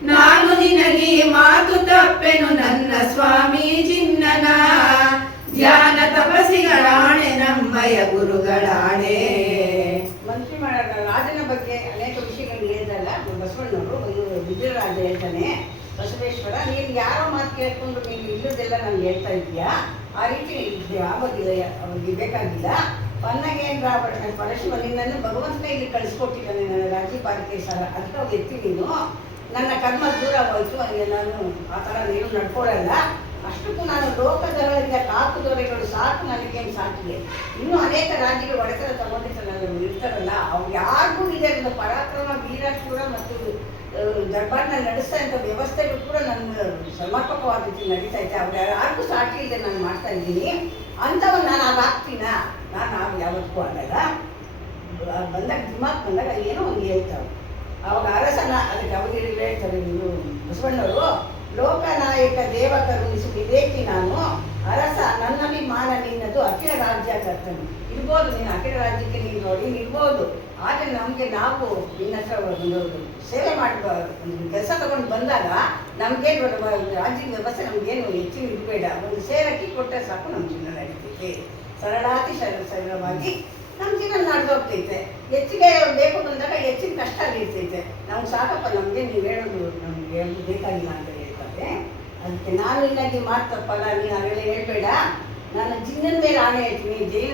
ನಾನು ನಿನಗೆ ಮಾತು ತಪ್ಪೆನು ನನ್ನ ಸ್ವಾಮಿ ಜಿನ್ನನ, ಧ್ಯಾನ ತಪಸ್ಸಿಗಳಾಣೆ ನಮ್ಮಯ ಗುರುಗಳಾಣೆ. ಮಂತ್ರಿ ಮಾಡಾಗ ರಾಜನ ಬಗ್ಗೆ ಅನೇಕ ವಿಷಯಗಳು ಹೇಳಿದಲ್ಲ ಬಸವಣ್ಣವರು. ಒಂದು ಬಿಜ್ಜಳರಾಜ ಹೇಳ್ತಾನೆ, ಬಸವೇಶ್ವರ ನೀನು ಯಾರೋ ಮಾತು ಕೇಳ್ಕೊಂಡು ನೀನು ಇಲ್ಲದೆಲ್ಲ ನಾನು ಹೇಳ್ತಾ ಇದೀಯಾ, ಆ ರೀತಿ ಆಗೋದಿಲ್ಲ, ಅವ್ರಿಗೆ ಬೇಕಾಗಿಲ್ಲ. ಪನ್ನಗೇಂದ್ರ ಪರಶಿವ ನಿನ್ನನ್ನು ಭಗವಂತನೇ ಇಲ್ಲಿ ಕಳಿಸ್ಕೊಟ್ಟಿದ್ದಾನೆ ನನ್ನ ರಾಜ್ಯಭಾರಕ್ಕೆ ಸರ, ಅದಕ್ಕೆ ಅವ್ರು ಎತ್ತಿ ನೀನು ನನ್ನ ಕರ್ಮ ದೂರ ಹೋಯ್ತು, ಅಲ್ಲಿ ನಾನು ಆ ಥರ ನೀನು ನಡ್ಕೊಳ್ಳಲ್ಲ. ಅಷ್ಟಕ್ಕೂ ನಾನು ಲೋಕದೊಳಗಿನ ಕಾಕು ದೊರೆಗಳು ಸಾಕು ನನಗೇನು ಸಾಕಿದೆ. ಇನ್ನೂ ಅನೇಕ ರಾಜ್ಯಗಳು ಒಡೆತನ ತಗೊಂಡಿರ್ತಾರಲ್ಲ ಇರ್ತಾರಲ್ಲ, ಅವ್ರು ಯಾರಿಗೂ ಇದೆ ಪರಾಕ್ರಮ ವೀರಶೂರ ಮತ್ತು ದರ್ಬಾರ್ನಲ್ಲಿ ನಡೆಸ್ತಾ ಇದ್ದ ವ್ಯವಸ್ಥೆಗಳು ಕೂಡ ನನ್ನ ಸಮರ್ಪಕವಾದ ರೀತಿ ನಡೀತಾ ಇದ್ದೆ. ಅವ್ರು ಯಾರಿಗೂ ಸಾಕಿ ಇದೆ ನಾನು ಮಾಡ್ತಾ ಇದ್ದೀನಿ ಅಂಥವ್ ನಾನು ಆಗಾಗ್ತೀನ, ನಾನು ಯಾವತ್ತೂ ಆಗಲ್ಲ. ಬಂದಾಗ ದಿಮಾಕ್ ಬಂದಾಗ ಏನೋ ಒಂದು ಹೇಳ್ತಾವೆ. ಅವಾಗ ಅರಸನ ಅದಕ್ಕೆ ಅವ್ರಿಗೆ ಹೇಳ್ತಾರೆ ಇವರು ಬಸವಣ್ಣವರು, ಲೋಕನಾಯಕ ದೇವ ಕರುಣಿಸು ವಿವೇಕಿ ನಾನು, ಅರಸ ನನ್ನ ಅಭಿಮಾನ ನಿನ್ನದು ಅಖಿಲ ರಾಜ್ಯ ಕರ್ತನು. ಇರ್ಬೋದು ನೀನು ಅಖಿಲ ರಾಜ್ಯಕ್ಕೆ ನೀನು ನೋಡಿ ಇರ್ಬೋದು, ಆದರೆ ನಮಗೆ ನಾವು ನಿನ್ನ ಹತ್ರ ಒಂದು ಸೇವೆ ಒಂದು ಕೆಲಸ ತಗೊಂಡು ಬಂದಾಗ ನಮಗೇನು ರಾಜ್ಯದ ವ್ಯವಸ್ಥೆ ನಮಗೇನು ಹೆಚ್ಚಿನ ಇರಬೇಡ, ಒಂದು ಸೇರಕ್ಕೆ ಕೊಟ್ಟರೆ ಸಾಕು ನಮ್ಮ ಜೀವನ ನಡೀತೈತೆ. ಸರಳಾತಿ ಸರಳವಾಗಿ ನಮ್ಮ ಜೀವನ ನಡೆದೋಗ್ತೈತೆ. ಹೆಚ್ಚಿಗೆ ಬೇಕು ಬಂದಾಗ ಹೆಚ್ಚಿನ ಕಷ್ಟ ಇರ್ತೈತೆ. ನಮ್ಗೆ ಸಾಕಪ್ಪ, ನಮಗೆ ನೀವು ಹೇಳೋದು ನಮಗೆ ಬೇಕಾಗಿಲ್ಲ ಅಂತ ಹೇಳ್ತಾರೆ. ಅದಕ್ಕೆ ನಾನು ಇನ್ನಾಗಿ ಮಾಡ್ತಪ್ಪಲ್ಲ, ನೀನು ಅವೆಲ್ಲ ಹೇಳ್ಬೇಡ, ನಾನು ಜಿನ್ನನ ಮೇಲೆ ಆಣೆ ಹೇಳ್ತೀನಿ. ಜೈನ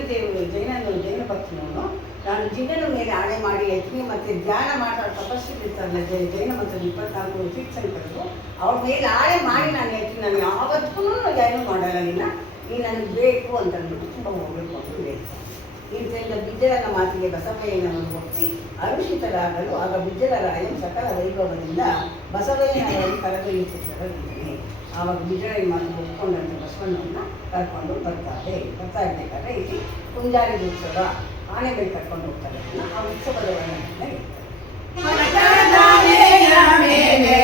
ಭಕ್ತನವನು, ನಾನು ಜಿನ್ನನ ಮೇಲೆ ಆಣೆ ಮಾಡಿ ಹೇಳ್ತೀನಿ. ಮತ್ತು ಧ್ಯಾನ ಮಾತಾಡೋ ತಪಸ್ಸಿರ್ತಾರಲ್ಲ ಜೈನ ಮಂತ್ರ 24 ತೀರ್ಥಂಕರರು, ಅವ್ರ ಮೇಲೆ ಆಣೆ ಮಾಡಿ ನಾನು ಹೇಳ್ತೀನಿ. ನಾನು ಯಾವತ್ತೂ ಏನು ಮಾಡಲ್ಲ, ನೀನು ನನಗೆ ಬೇಕು ಅಂತ ಅಂದ್ಬಿಟ್ಟು ತುಂಬ ಹೋಗಬೇಕು ಅಂತ ಹೇಳ್ತಾರೆ. ಇದರಿಂದ ಬಿಜ್ಜಳನ ಮಾತಿಗೆ ಬಸವಯ್ಯನವನ್ನು ಒಪ್ಪಿ ಅರುಷಿತರಾಗಲು ಆಗ ಬಿಜ್ಜಳರಾಯನು ಸಕಲ ವೈಭವದಿಂದ ಬಸವಯ್ಯನವರನ್ನು ಕರೆದೊಯ್ಯುತ್ತಿದ್ದರಿದ್ದಾನೆ. ಆವಾಗ ಬಿಜ್ಜಳನ ಮಾತು ಒಪ್ಪಿಕೊಂಡಂತೆ ಬಸವಣ್ಣವನ್ನು ಕರ್ಕೊಂಡು ಬರ್ತಾ ಇರಬೇಕಾದ್ರೆ ಇಲ್ಲಿ ಕುಂಜಾರಿ ಉತ್ಸವ ಆನೆಗಳು ಕರ್ಕೊಂಡು ಹೋಗ್ತಾರೆ. ಆ ಉತ್ಸವದ ವರ್ಣನೆಯನ್ನು ಮೇಲೆ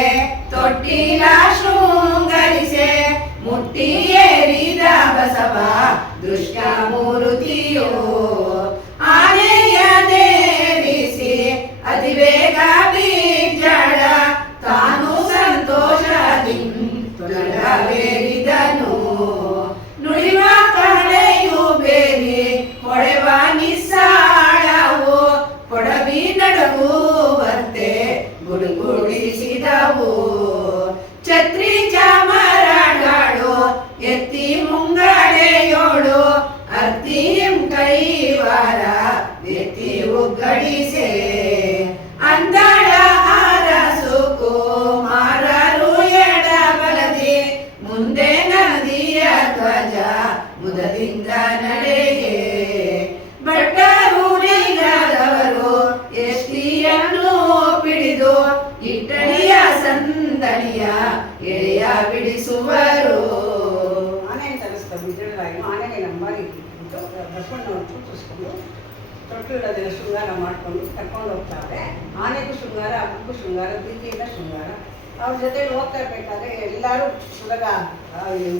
ತೊಟ್ಟಿಲ ಶೃಂಗರಿಸೆ ಮುಟ್ಟಿ ಏರಿದ ಬಸವ ದುಷ್ಟ ಮೂರುತಿಯೋ ಆನೆಯ ದೇವಿಸಿ ಅತಿವೇಗ ಬಿಜ್ಜಳ ತಾನು ಸಂತೋಷದಿಂದವೇರಿದನು. ನುಡಿವ ಕಳೆಯು ಬೇರಿ ಹೊಳೆವ ನಿಸ್ಸಾಳವು ಕೊಡವಿ ನಡಗುವಂತೆ ಗುಡುಗುಡಿಸಿದವು. ಛತ್ರಿ ಚಾಮರಗಳು ಎತ್ತಿ ಮುಂಗಡೆಯೋಳು ಅರ್ತಿಂ ಕೈವಾರ ಎತ್ತಿ ಉಗ್ಗಡಿಸೆ ಅಂದಳ ಹಾರ ವೇಗದಿಂದ ನಡೆಯೇ ಭಟ್ಟರೂಢಿಗಾದವರು ಎಷ್ಟಿಯನ್ನು ಪಿಡಿದು ಇಟ್ಟಣಿಯ ಸಂದಣಿಯ ಎಳೆಯ ಬಿಡಿಸುವರು. ಆನೆ ತರಿಸ್ತಾರೆ ಬಿಜರಾಯನು. ಆನೆಗೆ ನಂಬಾರಿ ಇಟ್ಬಿಟ್ಟು ಬಸವಣ್ಣವ್ರು ಕೂರಿಸ್ಕೊಂಡು ತೊಟ್ಟಿಡೋದೆಲ್ಲ ಶೃಂಗಾರ ಮಾಡಿಕೊಂಡು ಕರ್ಕೊಂಡು ಹೋಗ್ತಾರೆ. ಆನೆಗೂ ಶೃಂಗಾರ, ಹಬ್ಬಕ್ಕೂ ಶೃಂಗಾರ, ಪ್ರೀತಿಯಿಂದ ಶೃಂಗಾರ. ಅವ್ರ ಜೊತೆ ಹೋಗ್ತಾ ಇರ್ಬೇಕಾದ್ರೆ ಎಲ್ಲರೂ ಸುಲಗ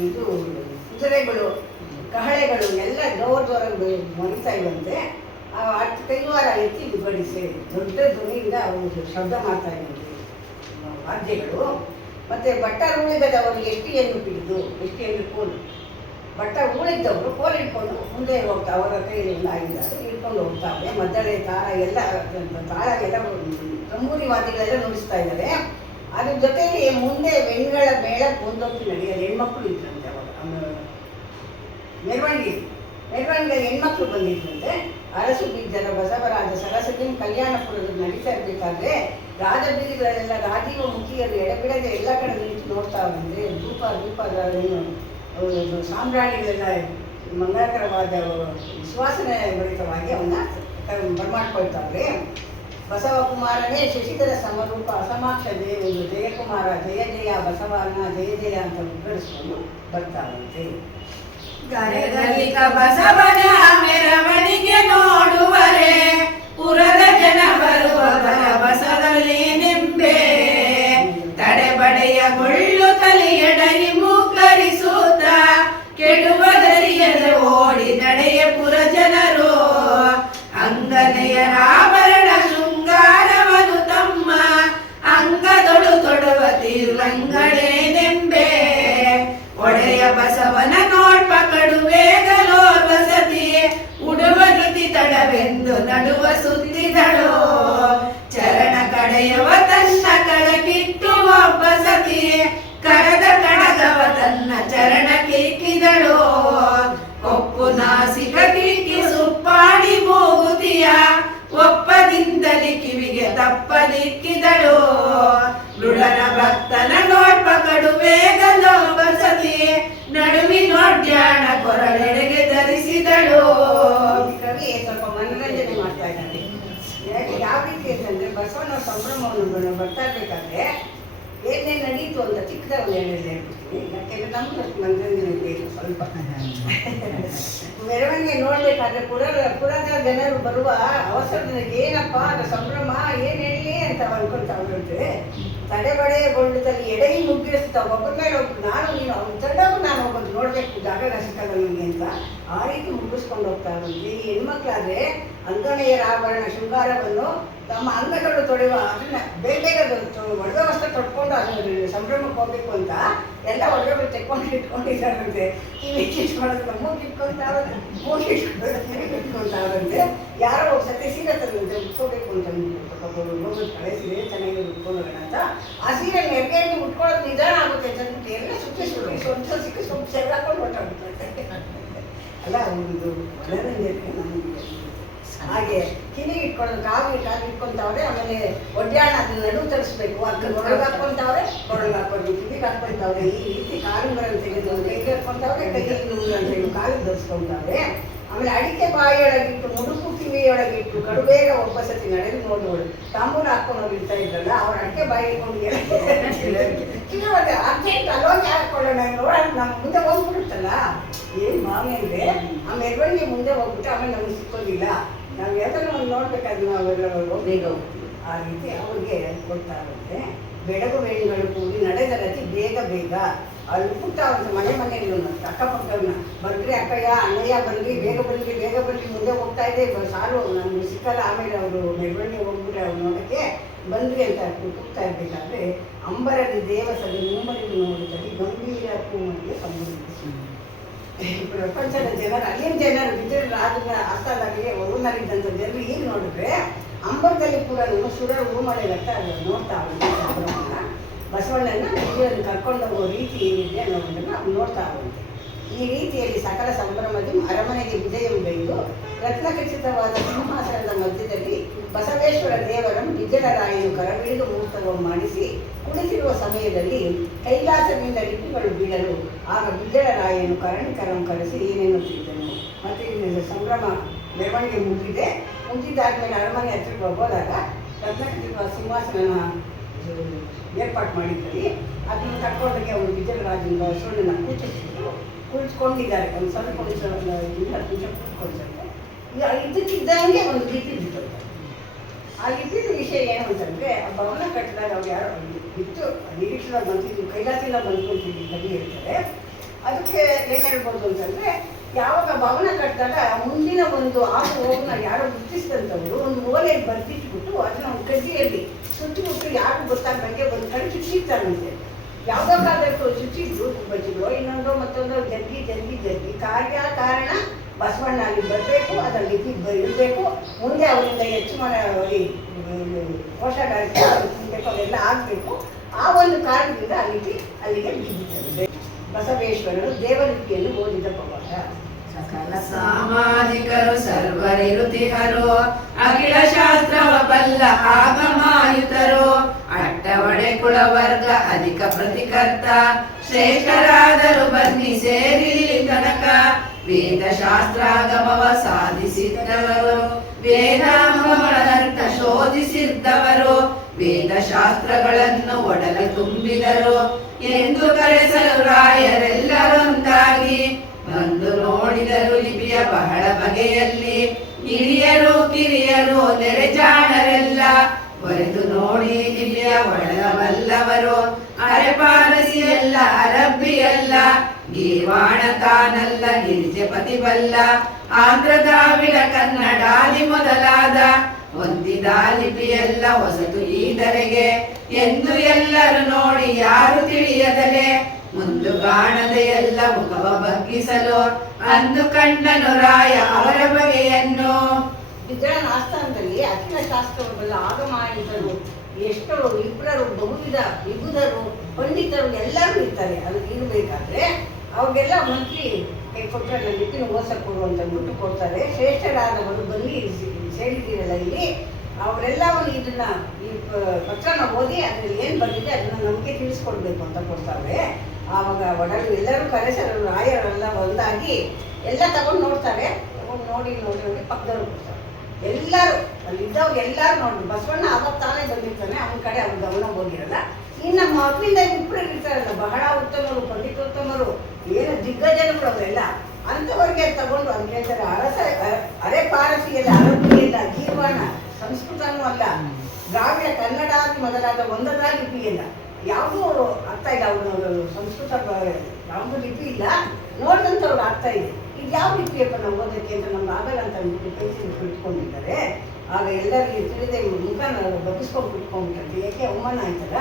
ಇದು ಕುದುರೆಗಳು, ಕಹಳೆಗಳು ಎಲ್ಲ ಜೋರಾಗಿ ಮರಿತಾ ಇರುವಂತೆ ಕೈವಾರ ಎತ್ತಿ ಬಡಿಸಿ ದೊಡ್ಡ ಧ್ವನಿಯಿಂದ ಅವರು ಶಬ್ದ ಮಾಡ್ತಾ ಇದ್ದಂತೆ ವಾದ್ಯಗಳು. ಮತ್ತು ಭಟ್ಟ ಉಳಿದವರಿಗೆ ಎಷ್ಟಿಯನ್ನು ಪಿಡಿದು, ಎಷ್ಟಿಯನ್ನು ಕೋಲು, ಭಟ್ಟ ಉಳಿದವರು ಕೋಲು ಇಟ್ಕೊಂಡು ಮುಂದೆ ಹೋಗ್ತಾ ಅವರ ಕೈಯಲ್ಲಿ ಒಂದು ಆಗಿದ್ದಾರೆ ಇಟ್ಕೊಂಡು ಹೋಗ್ತಾವೆ. ಮದ್ದಳೆ ತಾಳ ಎಲ್ಲ ತಾಳಗೆಲ್ಲ ತಂಬೂರಿ ವಾದ್ಯಗಳೆಲ್ಲ ನುಡಿಸ್ತಾ ಇದ್ದಾರೆ. ಅದ್ರ ಜೊತೆಯಲ್ಲಿ ಮುಂದೆ ಬೆಂಗಳ ಮೇಳ ಮುಂದೊತ್ತಿ ನಡೆಯೋದು ಹೆಣ್ಮಕ್ಳು ಇದ್ರಂತೆ. ಅವಾಗ ಮೆರವಣಿಗೆ ಹೆಣ್ಮಕ್ಳು ಬಂದಿದ್ರಂತೆ. ಅರಸು ಬೀಜರ ಬಸವರಾಜ ಸರಸ್ವತಿ ಕಲ್ಯಾಣಪುರದ ನಡೀತಾ ಇರಬೇಕಾದ್ರೆ ರಾಜಬೀದಿಗಳೆಲ್ಲ ರಾಜೀವ ಮುಖಿಯರು ಎಡಬಿಡದೆ ಎಲ್ಲ ಕಡೆ ನಿಂತು ನೋಡ್ತಾವಂದ್ರೆ ಧೂಪ ಸಾಮ್ರಾಣಿಗಳೆಲ್ಲ ಮಂಗಳಕರವಾದ ವಿಶ್ವಾಸನೆ ಭರಿತವಾಗಿ ಅವನ್ನ ಬರಮಾಡ್ಕೊಳ್ತಾವ್ರೆ. ಬಸವ ಕುಮಾರನೇ ಶಶಿಧರ ಸಮರೂಪ ಅಸಮಾಕ್ಷ ದೇವರು ಜಯಕುಮಾರ ಜಯ ಜಯ ಬಸವನ ಜಯ ಜಯ ಅಂತ ಉದ್ಘಾಟಿಸ್ಕೊಂಡು ಬರ್ತಾವಂತೆ. ಗರೆಗಲಿಕ ಬಸವನ ಮೆರವಣಿಗೆ ನೋಡುವರೆ ಪುರದ ಜನ ಬರುವ ಬರ ಬಸವಲ್ಲಿ ನಿಂಬೆ ತಡೆಬಡೆಯ ಮುಳ್ಳು ತಲೆಯಡರಿ ಮುಕ್ಕರಿಸುತ್ತ ಕೆಡುವ ದರಿಯದ ಓಡಿ ನಡೆಯ ಪುರ ಜನರು ಅಂಗನೆಯ ಆಭರಣ ಶೃಂಗಾರವನು ತಮ್ಮ ಅಂಗದೊಳು ತೊಡುವ ತಿರುವಂಗಡೆ ನೆಂಬೆ ಒಡೆಯ ಬಸವನ ನೋಡ್ಪ ಕಡುವೇಗಲೋರ್ ವಸತಿ ಉಡುವ ನುತಿ ತಡವೆಂದು ನಡುವ ಸುತ್ತಿದಳು ಚರಣ ಕಡೆಯವ ತನ್ನ ಕಳಕಿಟ್ಟು ಒಬ್ಬ ಸತಿ ಕಡದ ಕಡಗವ ತನ್ನ ಚರಣ ಕಿಕ್ಕಿದಳು ಒಪ್ಪು ನಾಸಿಕ ಕಿಕ್ಕಿ ಸುಪ್ಪಾಡಿ ಮೂಗುತಿಯ ಒಪ್ಪದಿಂದಲಿ ಕಿವಿಗೆ ತಪ್ಪದಿಕ್ಕಿದಳು ಮೃಡನ ಭಕ್ತನ ನೋಡ್ಪ ಕಡುವೇಗಲೋ ಬಸತಿ ನಡುವಿನೊಡ್ಯಾಣ ಕೊರಳೆಡೆಗೆ ಧರಿಸಿದಳು. ಕವಿ ಸ್ವಲ್ಪ ಮನೋರಂಜನೆ ಮಾಡ್ತಾ ಇದ್ದಾರೆ. ಯಾವ ರೀತಿ ಅಂತಂದ್ರೆ ಬಸವಣ್ಣ ಸಂಭ್ರಮವನ್ನು ಬರ್ತಾ ಇರ್ಬೇಕಾದ್ರೆ ಏನೇನು ನಡೀತು ಅಂತ ಚಿಕ್ಕದವ್ರು ಹೇಳ್ಬಿಡ್ತೀನಿ. ಯಾಕೆಂದ್ರೆ ನಮ್ಗೆ ಮನೋರಂಜನೆ ಬೇಕು ಸ್ವಲ್ಪ. ಮೆರವಣಿಗೆ ನೋಡ್ಬೇಕಾದ್ರೆ ಪುರದ ಜನರು ಬರುವ ಅವಸರದಲ್ಲಿ ಏನಪ್ಪ ಅದು ಸಂಭ್ರಮ ಏನ್ ಹೇಳಿ ಅಂತ ಅನ್ಕೊಳ್ತಾವ್ರಂತೆ. ತಡೆಬಡೆಗೊಳ್ಳುತ್ತಲ್ಲಿ ಎಡೈ ಮುಗ್ಗಿಸ್ತಾವ ಒಬ್ಬರ ಮೇಲೆ ಒಬ್ಬರು ನಾನು ನೀನು ಅವ್ರು ತಂಡವು ನಾನು ಒಬ್ಬರು ನೋಡ್ಬೇಕು ಜಾಗ ಸಿಕ್ಕಲ್ಲ ನನಗೆ ಅಂತ ಆ ರೀತಿ ಮುಗಿಸ್ಕೊಂಡು ಹೋಗ್ತಾರಂತೆ. ಈ ಹೆಣ್ಮಕ್ಳಾದ್ರೆ ಅಂಗನೆಯರ ಆಭರಣ ಶೃಂಗಾರವನ್ನು ತಮ್ಮ ಅಂಗಗಳು ತೊಳೆಯುವ ಅದನ್ನ ಬೇಗ ಒಡವೆ ವಸ್ತ್ರ ತೊಟ್ಕೊಂಡು ಅದನ್ನು ಸಂಭ್ರಮಕ್ಕೆ ಹೋಗ್ಬೇಕು ಅಂತ ಎಲ್ಲ ಒಡವೆಗಳು ತೆಕ್ಕೊಂಡು ಇಟ್ಕೊಂಡಿದ್ದಾರಂತೆ. ಕಿವಿ ಇಟ್ಕೊಳ್ಳೋದು ಮೂಗಿಟ್ಕೊಂತಾರಂತೆ. ಯಾರೋ ಒಬ್ಬ ಸತಿ ಸೀರೆ ತಂದಂತೆ ಉಟ್ಕೋಬೇಕು ಅಂತ ಹೋಗೋದು ಹಳೆ ಸೀರೆ ಚೆನ್ನಾಗಿ ಉಟ್ಕೊಳ್ಳೋಣ ಅಂತ ಆ ಸೀರೆ ನೆರಗೇರಿ ಉಟ್ಕೊಳ್ಳೋದು ನಿಧಾನ ಆಗುತ್ತೆ ಅಂತ ಅಂದ್ಬಿಟ್ಟು ಎಲ್ಲ ಸುತ್ತಿ ಸ್ವಂತ ಸಿಕ್ಕಿ ಸ್ವಲ್ಪ ಚೆಲ್ಲಾಕೊಂಡು ಹೊರಟಾಗುತ್ತೆ. ಅಲ್ಲ ಒಂದು ಮನೋರಂಜನೆ ನಮಗೆ. ಹಾಗೆ ಕಿವಿಗೆ ಇಟ್ಕೊಳ್ಳೋದು ಕಾಲು ಇಟ್ಕೊಂತಾವ್ರೆ. ಆಮೇಲೆ ಒಡ್ಯಾಣ ಅದನ್ನ ನಡುವು ತರಿಸ್ಬೇಕು. ಅದನ್ನ ಒಳಗೆ ಹಾಕ್ಕೊಂತಾವ್ರೆ, ಒಳಗೆ ಹಾಕೊಂಡು ಕಿವಿಗೆ ಹಾಕ್ಕೊಂತಾವ್ರೆ. ಈ ರೀತಿ ಕಾಲುಗಳನ್ನು ತೆಗೆದು ಕೈಗೆ ಹಾಕ್ಕೊಂತಾವ್ರೆ, ಕೈಗೆ ಅಂತ ಕಾಲಿಗೆ ಧರಿಸ್ಕೊಂತಾವ್ರೆ. ಆಮೇಲೆ ಅಡಿಕೆ ಬಾಯಿಯೊಳಗಿಟ್ಟು ಮುಡುಕು ಕಿವಿಯೊಳಗಿಟ್ಟು ಕಡುಬೇಗ ಒಬ್ಬ ಸತಿ ನಡೆದು ನೋಡುವಳು. ತಾಂಬೂಲ ಹಾಕೊಂಡು ಇರ್ತಾ ಇದ್ರಲ್ಲ ಅವ್ರ ಅಡಿಕೆ ಬಾಯಿ ಇಟ್ಕೊಂಡು ಕಿವಿ ಒಳಗೆ ಅರ್ಜೆಂಟ್ ಅಲ್ಲೋಗಿ ಹಾಕೊಳ್ಳೋಣ ನೋಡೋಣ ನಮ್ಮ ಮುಂದೆ ಹೋಗ್ಬಿಡುತ್ತಲ್ಲ ಏನು ಭಾವನೆ ಅಂದರೆ ಆ ಮೆರವಣಿಗೆ ಮುಂದೆ ಹೋಗ್ಬಿಟ್ಟು ಆಮೇಲೆ ನಮ್ಗೆ ಸಿಕ್ಕೋದಿಲ್ಲ. ನಾವು ಯಾವ್ದಾದ್ರು ಒಂದು ನೋಡ್ಬೇಕಾದ್ರೆ ನಾವೆಲ್ಲ ಬೇಗ ಹೋಗ್ತೀವಿ. ಆ ರೀತಿ ಅವ್ರಿಗೆ ಕೊಡ್ತಾರಂತೆ. ಬೆಳಗು ವೇಣಿಗಳು ಕೂಡಿ ನಡೆದ ರತಿ ಬೇಗ ಬೇಗ ಅಲ್ಲಿ ಕೂತಾವಂತೆ ಮನೆಯಲ್ಲಿ ಅಕ್ಕಪಕ್ಕವ್ರನ್ನ ಬಂದ್ರಿ ಅಕ್ಕಯ್ಯ ಅಣ್ಣಯ್ಯ ಬಂದ್ರಿ ಬೇಗ ಬಂದ್ರಿ ಮುಂದೆ ಹೋಗ್ತಾ ಇದೆ ಸಾಲು ನಮ್ಗೆ ಸಿಕ್ಕಲ್ಲ. ಆಮೇಲೆ ಅವರು ಮೆರವಣಿಗೆ ಹೋಗ್ಬಿಟ್ರೆ ಅವ್ರು ನೋಡೋಕ್ಕೆ ಬಂದ್ರಿ ಅಂತ ಕೂಗ್ತಾ ಇರ್ಬೇಕಾದ್ರೆ ಅಂಬರದಿ ದೇವಸಭೆ ಮುಂಬರಿ ನೋಡಿದಲ್ಲಿ ಗಂಭೀರ ಪೂಮರಿಗೆ ಸಂಬಂಧಿಸಿ ಪ್ರಪಂಚದ ಜನರು ಅಲ್ಲಿನ ಜನರು ಬಿದ್ದರೆ ರಾಜನ ಆಸ್ಥಾನದಲ್ಲಿ ಒಳನಲ್ಲಿದ್ದಂಥ ಜನರು ಈಗ ನೋಡಿದ್ರೆ ಅಂಬರದಲ್ಲಿ ಕೂಡ ಸುರರು ಹೂಮಳೆಗತ್ತ ನೋಡ್ತಾ ಬಸವಣ್ಣನ ವಿಜಯವನ್ನು ಕರ್ಕೊಂಡು ಹೋಗೋ ರೀತಿ ಏನಿದೆ ಅನ್ನೋದನ್ನು ನೋಡ್ತಾ ಹೋಗುತ್ತೆ. ಈ ರೀತಿಯಲ್ಲಿ ಸಕಲ ಸಂಭ್ರಮದಿ ಅರಮನೆಗೆ ವಿಜಯಗೈದು ರತ್ನಖಚಿತವಾದ ಸಿಂಹಾಸನದ ಮಧ್ಯದಲ್ಲಿ ಬಸವೇಶ್ವರ ದೇವರನ್ನು ವಿಜಯರಾಯನು ಕರವಿಳಿದು ಮುಹೂರ್ತವನ್ನು ಮಾಡಿಸಿ ಕುಳಿತಿರುವ ಸಮಯದಲ್ಲಿ ಕೈಲಾಸದಿಂದ ಲಿಪಿಗಳು ಬೀಳಲು ಆಗ ವಿಜಯರಾಯನು ಕರಣಿಕರನ್ನು ಕರೆಸಿ ಏನೆನ್ನುತ್ತಿದ್ದನು. ಮತ್ತು ಇಲ್ಲಿ ಸಂಭ್ರಮ ಮೆರವಣಿಗೆ ಮುಗಿದಾದ್ಮೇಲೆ ಅರಮನೆ ಹತ್ತಿರ ಹೋದಾಗ ರತ್ನಖಚಿತವಾದ ಸಿಂಹಾಸನ ಏರ್ಪಾಡು ಮಾಡಿದ್ದಲ್ಲಿ ಅದನ್ನು ಕಟ್ಕೊಂಡೋಗಿ ಅವರು ವಿಜಯರಾಜನ ಬಸವಣ್ಣನ ಕುಳಿತುಕೊಂಡಿದ್ದಾರೆ. ಒಂದು ಸ್ವಲ್ಪ ಕೂತ್ಕೊಳ್ತಾರೆ. ಇದಕ್ಕಿದ್ದಂಗೆ ಒಂದು ಲಿಪಿ ಬಿಟ್ಟೋಗ್ತಾರೆ. ಆ ಲಿಪಿದ ವಿಷಯ ಏನು ಅಂತಂದರೆ, ಆ ಭವನ ಕಟ್ಟಿದಾಗ ಅವ್ರು ಯಾರೋ ಬಿಟ್ಟು ನಿರೀಕ್ಷೆದಾಗ ಬಂದಿದ್ದು ಕೈಲಾಸದಿಂದ ಬಂದ್ಕೊಳ್ತಿದ್ದು ಬಗ್ಗೆ ಹೇಳ್ತಾರೆ. ಅದಕ್ಕೆ ಏನು ಹೇಳ್ಬೋದು ಅಂತಂದರೆ, ಯಾವಾಗ ಭವನ ಕಟ್ಟಿದಾಗ ಮುಂದಿನ ಒಂದು ಆಗ ಹೋಗನ್ನ ಯಾರೋ ಗುರುತಿಸಿದಂಥವ್ರು ಒಂದು ಓಲೆಯಲ್ಲಿ ಬರ್ದಿಟ್ಬಿಟ್ಟು ಅದನ್ನ ಒಂದು ಕಡ್ಡಿಯಲ್ಲಿ ಸುತ್ತಿಬಿಟ್ಟು ಯಾರು ಗೊತ್ತಾಗಂಗೆ ಒಂದು ಕಡೆ ಚುಚ್ಚಿರ್ತಾರಂತೆ. ಯಾವುದೋ ಕಾಲಕ್ಕೂ ಚುಚ್ಚಿದ್ರು ಬಚ್ಚಿದ್ರು, ಇನ್ನೊಂದು ಮತ್ತೊಂದು ಜಗ್ಗಿ ಕಾರಣ ಬಸವಣ್ಣ ಅಲ್ಲಿ ಬರಬೇಕು, ಅದರ ಲಿಪಿ ಇರಬೇಕು, ಮುಂದೆ ಅವರಿಂದ ಹೆಚ್ಚು ಪೋಷಕಾರಿಕೆ ತಿನ್ನಬೇಕು, ಅವೆಲ್ಲ ಆಗಬೇಕು. ಆ ಒಂದು ಕಾರಣದಿಂದ ಆ ಲಿಪಿ ಅಲ್ಲಿಗೆ ಬಿದ್ದಿದ್ದಾರೆ. ಬಸವೇಶ್ವರರು ದೇವಲಿಪಿಯನ್ನು ಓದಿದ ಪವಾಡ. ಸಕಲ ಸಾಮಾಜಿಕರು ಸರ್ವರಿರುತಿಹರು, ಅಖಿಲ ಶಾಸ್ತ್ರವ ಬಲ್ಲ ಆಗಮಾಯುತರು, ಅಟ್ಟವಡೆ ಕುಳವರ್ಗ ಅಧಿಕ ಪ್ರತಿಕರ್ತ, ಶ್ರೇಷ್ಠರಾದರು ಬನ್ನಿ ಸೇರಿಲಿ ತನಕ. ವೇದ ಶಾಸ್ತ್ರಾಗಮವ ಸಾಧಿಸಿದ್ದವರು, ವೇದಾಂಗಮಗಳರ್ಥ ಶೋಧಿಸಿದ್ದವರು, ವೇದ ಶಾಸ್ತ್ರಗಳನ್ನು ಒಡಲ ತುಂಬಿದರು ಎಂದು ಕರೆಸಲು ರಾಯರೆಲ್ಲರೊಂದಾಗಿ ಬಂದು ನೋಡಿದರು ಲಿಪಿಯ ಬಹಳ ಬಗೆಯಲ್ಲಿ. ಹಿರಿಯರು ಕಿರಿಯರು ನೆರೆಜಾಣರೆಲ್ಲ ಬರೆದು ನೋಡಿ ಲಿಪಿಯ ಒಳಗಬಲ್ಲವರು, ಅರೆಪಾರಸಿಯಲ್ಲ ಅರಬ್ಬಿಯಲ್ಲ, ಗೀರ್ವಾಣ ತಾನಲ್ಲ ಗಿರಿಜಪತಿ ಬಲ್ಲ, ಆಂಧ್ರ ದ್ರಾವಿಡ ಕನ್ನಡಾದಿ ಮೊದಲಾದ ಹೊಂದಿದ ಲಿಪಿಯೆಲ್ಲ ಹೊಸತು ಈದರೆಗೆ ಎಂದು ಎಲ್ಲರೂ ನೋಡಿ ಯಾರು ತಿಳಿಯದಲೆ ಮುಂದು ಕಾಣದೆ ಎಲ್ಲ ಮುಖವ ಬಗ್ಗಿಸಲು ಅಂದು ಕಂಡನು ರಾಯ ಅವರ ಬಗೆಯನ್ನು. ವಿದ್ಯಾನ ಆಸ್ಥಾನದಲ್ಲಿ ಅಖಿಲ ಶಾಸ್ತ್ರವೆಲ್ಲ ಆಗಮಾಯಿತರು ಎಷ್ಟೋ ವಿಪ್ರರು ಬಹುವಿಧ ವಿಭುಧರು ಪಂಡಿತರು ಎಲ್ಲರೂ ಇರ್ತಾರೆ. ಅದು ಇರಬೇಕಾದ್ರೆ ಅವ್ರಿಗೆಲ್ಲ ಮಂತ್ರಿ ಕೈ ಕೊಟ್ಟರೆ ಲಿಪಿನ ಓದ್ಸಕ್ಕೆ ಕೊಡುವಂತ ದುಡ್ಡು ಕೊಡ್ತಾರೆ. ಶ್ರೇಷ್ಠರಾದವರು ಬನ್ನಿ ಸೇರಿದ್ದೀರಲ್ಲ ಇಲ್ಲಿ, ಅವರೆಲ್ಲ ಇದನ್ನ ಈ ಪತ್ರನ ಓದಿ ಅದ್ರಲ್ಲಿ ಏನು ಬಂದಿದೆ ಅದನ್ನ ನಮಗೆ ತಿಳಿಸ್ಕೊಡ್ಬೇಕು ಅಂತ ಕೊಡ್ತಾರೆ. ಆವಾಗ ಒಡಲು ಎಲ್ಲರೂ ಕರೆಸರು ರಾಯರೆಲ್ಲ ಒಂದಾಗಿ ಎಲ್ಲ ತಗೊಂಡು ನೋಡ್ತಾರೆ. ತಗೊಂಡು ನೋಡಿ ಪಕ್ಕದವ್ರು ಕೊಡ್ತಾರೆ. ಎಲ್ಲರೂ ಅಲ್ಲಿದ್ದವ್ರು ಎಲ್ಲರೂ ನೋಡಿ ಬಸವಣ್ಣ ಅವಾಗ ತಾನೇ ಬಂದಿರ್ತಾನೆ, ಅವನ ಕಡೆ ಅವ್ನ ಗಮನ ಹೋಗಿರಲ್ಲ. ಇನ್ನು ನಮ್ಮ ಮಕ್ಕಳಿಂದ ಇಬ್ಬರು ಇರ್ತಾರಲ್ಲ, ಬಹಳ ಉತ್ತಮರು ಪಂಡಿತೋತ್ತಮರು, ಏನು ದಿಗ್ಗಜನಗಳು ಅವರೆಲ್ಲ, ಅಂಥವ್ರಿಗೆ ತಗೊಂಡು ಅಂತ ಹೇಳ್ತಾರೆ. ಅರೆ ಪಾರಸಿಯಲ್ಲ ಅರಬ್ಬಿಯಲ್ಲ, ಗೀರ್ವಾಣ ಸಂಸ್ಕೃತನೂ ಅಲ್ಲ, ದ್ರಾವಿಡ ಕನ್ನಡಾದಿ ಮೊದಲಾದ ಒಂದರ ಲಿಪಿ ಇಲ್ಲ, ಯಾವುದೂ ಅರ್ಥ ಇಲ್ಲ. ಅವರು ಸಂಸ್ಕೃತ ಯಾವುದೂ ಲಿಪಿ ಇಲ್ಲ, ನೋಡಿದಂಥವ್ರು ಅರ್ಥ ಇದೆ. ಇದು ಯಾವ ಲಿಪಿಯಪ್ಪ ನಾವು ಓದೋಕ್ಕೆ ಅಂತ ನಮ್ಗೆ ಆಗಲ್ಲ ಅಂತ ಅಂದ್ಬಿಟ್ಟು ಪೇನ್ಸಿಲ್ ಇಟ್ಕೊಂಡಿದ್ದಾರೆ. ಆಗ ಎಲ್ಲರಿಗೆ ತಿಳಿದೇ ಮುಖ ಬಗ್ಗಿಸ್ಕೊಂಡು ಬಿಟ್ಕೊಂಡ್ಬಿಟ್ಟಂತೆ. ಏಕೆ ಅವಮಾನ ಆಯ್ತಲ್ಲ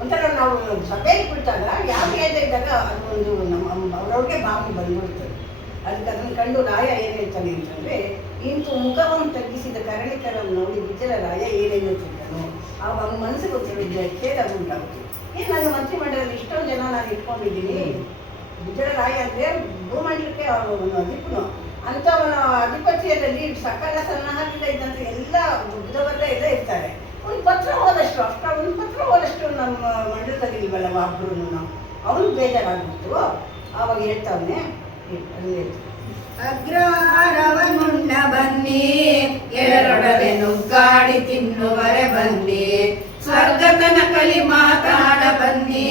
ಒಂಥರ ನಾವು ಸಭೆಯಲ್ಲಿ ಬಿಟ್ಟಾಗ ಯಾವ ಏಜ್ ಇದ್ದಾಗ ಅದು ಒಂದು ನಮ್ಮ ಅವ್ರವ್ರಿಗೆ ಭಾವನೆ ಬಂದ್ಬಿಡ್ತದೆ. ಅದಕ್ಕೆ ಅದನ್ನು ಕಂಡು ರಾಯ ಏನು ಹೇಳ್ತಾನೆ ಅಂತಂದರೆ, ಇಂತು ಮುಖವನ್ನು ತಗ್ಗಿಸಿದ ಕರಣಿಕರನ್ನು ನೋಡಿ ವಿಜಯರಾಯ ಏನೇನುತ್ತಿದ್ದನು. ಆವಾಗ ಮನಸ್ಸಿಗೆ ಗೊತ್ತಿದ್ದ ಖೇದ ಉಂಟಾಗುತ್ತೆ. ಏನು ನನ್ನ ಮಂತ್ರಿಮಂಡಲದಲ್ಲಿ ಇಷ್ಟೊಂದು ಜನ ನಾನು ಇಟ್ಕೊಂಡಿದ್ದೀನಿ, ವಿಜಯರಾಯ ಅಂದರೆ ಭೂಮಂಡಲಕ್ಕೆ ಅವನು ಅಧಿಪನು, ಅಂಥವನ ಅಧಿಪತ್ಯದಲ್ಲಿ ಸಕಲ ಸನ್ನಾಹದಿಂದ ಇದ್ದಂಥ ಎಲ್ಲ ಬುದ್ಧವರೇ ಎಲ್ಲ ಇರ್ತಾರೆ. ಒಂದು ಪತ್ರ ಹೋದಷ್ಟು ಒಂದು ಪತ್ರ ಹೋದಷ್ಟು ನಮ್ಮ ಮಂಡಲದಲ್ಲಿ ಇಲ್ವಲ್ಲ ಒಬ್ಬರು ನಾವು, ಅವನು ಬೇಜಾರಾಗ್ಬಿಟ್ಟು ಆವಾಗ ಹೇಳ್ತಾವನೆ. ಅಗ್ರಹಾರವನುಣ್ಣ ಬನ್ನಿ, ಎರಡೊಡವೆ ನುಗ್ಗಾಡಿ ತಿನ್ನುವರೆ ಬನ್ನಿ, ಸ್ವರ್ಗತನ ಕಲಿ ಮಾತಾಡ ಬನ್ನಿ,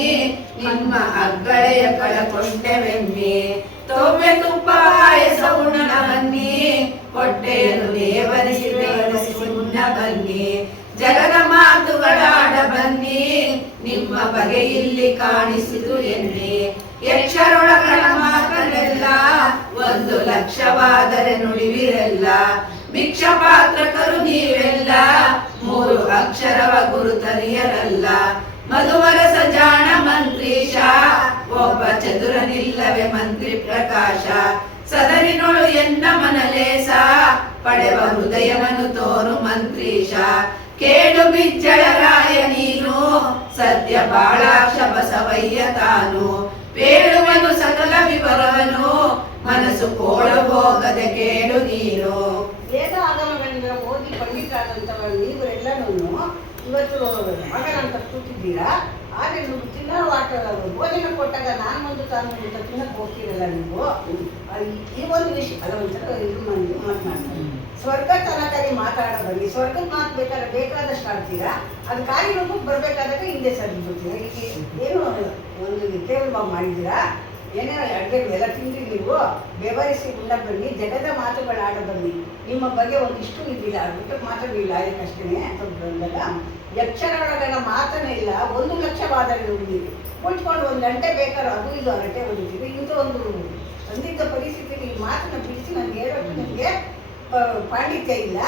ನಿಮ್ಮ ಅಗ್ಗಳೆಯ ಕಳಕೊಂಡೆವೆನ್ನಿ, ತೋಪೆ ತುಪ್ಪ ಪಾಯಸ ಉಣ್ಣ ಬನ್ನಿ, ಹೊಟ್ಟೆಯನ್ನು ನೇವರಿಸಿ ಉಣ್ಣ ಬನ್ನಿ, ಜಗದ ಮಾತುಗಳಾಡ ಬನ್ನಿ, ನಿಮ್ಮ ಬಗೆ ಇಲ್ಲಿ ಕಾಣಿಸಿತು ಎನ್ನಿ, ಯಕ್ಷರೊಳಗಣ ಮಾತನೆಲ್ಲ 1,00,000ವಾದರೆ ನುಡಿವಿರೆಲ್ಲ, ಭಿಕ್ಷಾ ಪಾತ್ರಕರು ನೀವೆಲ್ಲ 3 ಅಕ್ಷರವ ಗುರುತರಿಯರಲ್ಲ, ಮಧುವರಸ ಜಾಣ ಮಂತ್ರೀಶ ಒಬ್ಬ ಚತುರನಿಲ್ಲವೇ ಮಂತ್ರಿ ಪ್ರಕಾಶ, ಸದರಿನೊಳು ಎನ್ನ ಮನಲೇಸ ಪಡೆವ ಹೃದಯವನ್ನು ತೋರು ಮಂತ್ರೀಶ, ಕೇಳು ಬಿಜ್ಜಳರಾಯ ನೀನು ಸದ್ಯ ಬಾಳಾಕ್ಷ ಬಸವಯ್ಯ ತಾನು, ಬೇಡುವನು ಸಕಲ ವಿವರವನು ಮನಸ್ಸು ಕೋಳು ಹೋಗದೆ ಕೇಳು ನೀನು. ವೇದ ಆಗಮಗಳಿಂದ ಓದಿ ಪಂಡಿತರಾದಂಥವರು ನೀವರೆಲ್ಲನೂ ಇವತ್ತು ಮಗನಂತ ಕೂತಿದ್ದೀರಾ. ಆದರೆ ನೀವು ತಿನ್ನೋವಾಟ ಭೋಜನ ಕೊಟ್ಟಾಗ ನಾನು ಒಂದು ತಾನು ಅಂತ ತಿನ್ನಕ್ಕೆ ಹೋಗ್ತೀರಲ್ಲ ನೀವು. ಈ ಒಂದು ವಿಷಯ ಅಲ್ಲ ಒಂಥರ ಇದು ಮಂದಿ ಮಾತನಾಡ್ತಾರೆ. ಸ್ವರ್ಗ ತನಕರಿ ಮಾತಾಡ ಬನ್ನಿ. ಸ್ವರ್ಗಕ್ಕೆ ಮಾತು ಬೇಕಾದ್ರೆ ಬೇಕಾದಷ್ಟು ಆಡ್ತೀರಾ, ಅದು ಕಾರ್ಯರೂಪಕ್ಕೆ ಬರಬೇಕಾದಾಗ ಹಿಂದೆ ಸರಿಬಿಡ್ತೀರಾ. ಈಗ ಏನು ಒಂದು ಕೇವಲ ಮಾಡಿದ್ದೀರಾ, ಏನೇ ಅಡುಗೆ ಎಲ್ಲ ತಿಂದ್ರಿ ನೀವು, ಬೆವರಿಸಿ ಉಂಡ ಬನ್ನಿ, ಜಗದ ಮಾತುಗಳಾಡ ಬನ್ನಿ. ನಿಮ್ಮ ಬಗ್ಗೆ ಒಂದಿಷ್ಟು ಇದ್ದಿಲ್ಲ, ಊಟಕ್ಕೆ ಮಾತಾಡಲಿಲ್ಲ ಅದಕ್ಕಷ್ಟೇ ಅಂತ ಬಂದಾಗ ಯಕ್ಷರೊಳಗನ ಮಾತನೇ ಇಲ್ಲ. 1,00,000 ವಾದಗಳು ಉಳಿದಿದೆ. ಕುಳಿತುಕೊಂಡು 1 ಗಂಟೆ ಬೇಕಾದ್ರೂ ಅದು ಇದು ಹರಟೆ ಹೊಡಿತೀವಿ. ಇಂಥ ಒಂದು ಸಂದಿಗ್ಧ ಪರಿಸ್ಥಿತಿಯಲ್ಲಿ ಈ ಮಾತನ್ನು ಬಿಡಿಸಿ ನನಗೆ ಹೇಳೋದು ನನಗೆ ಪಾಂಡಿತ್ಯ ಇಲ್ಲ.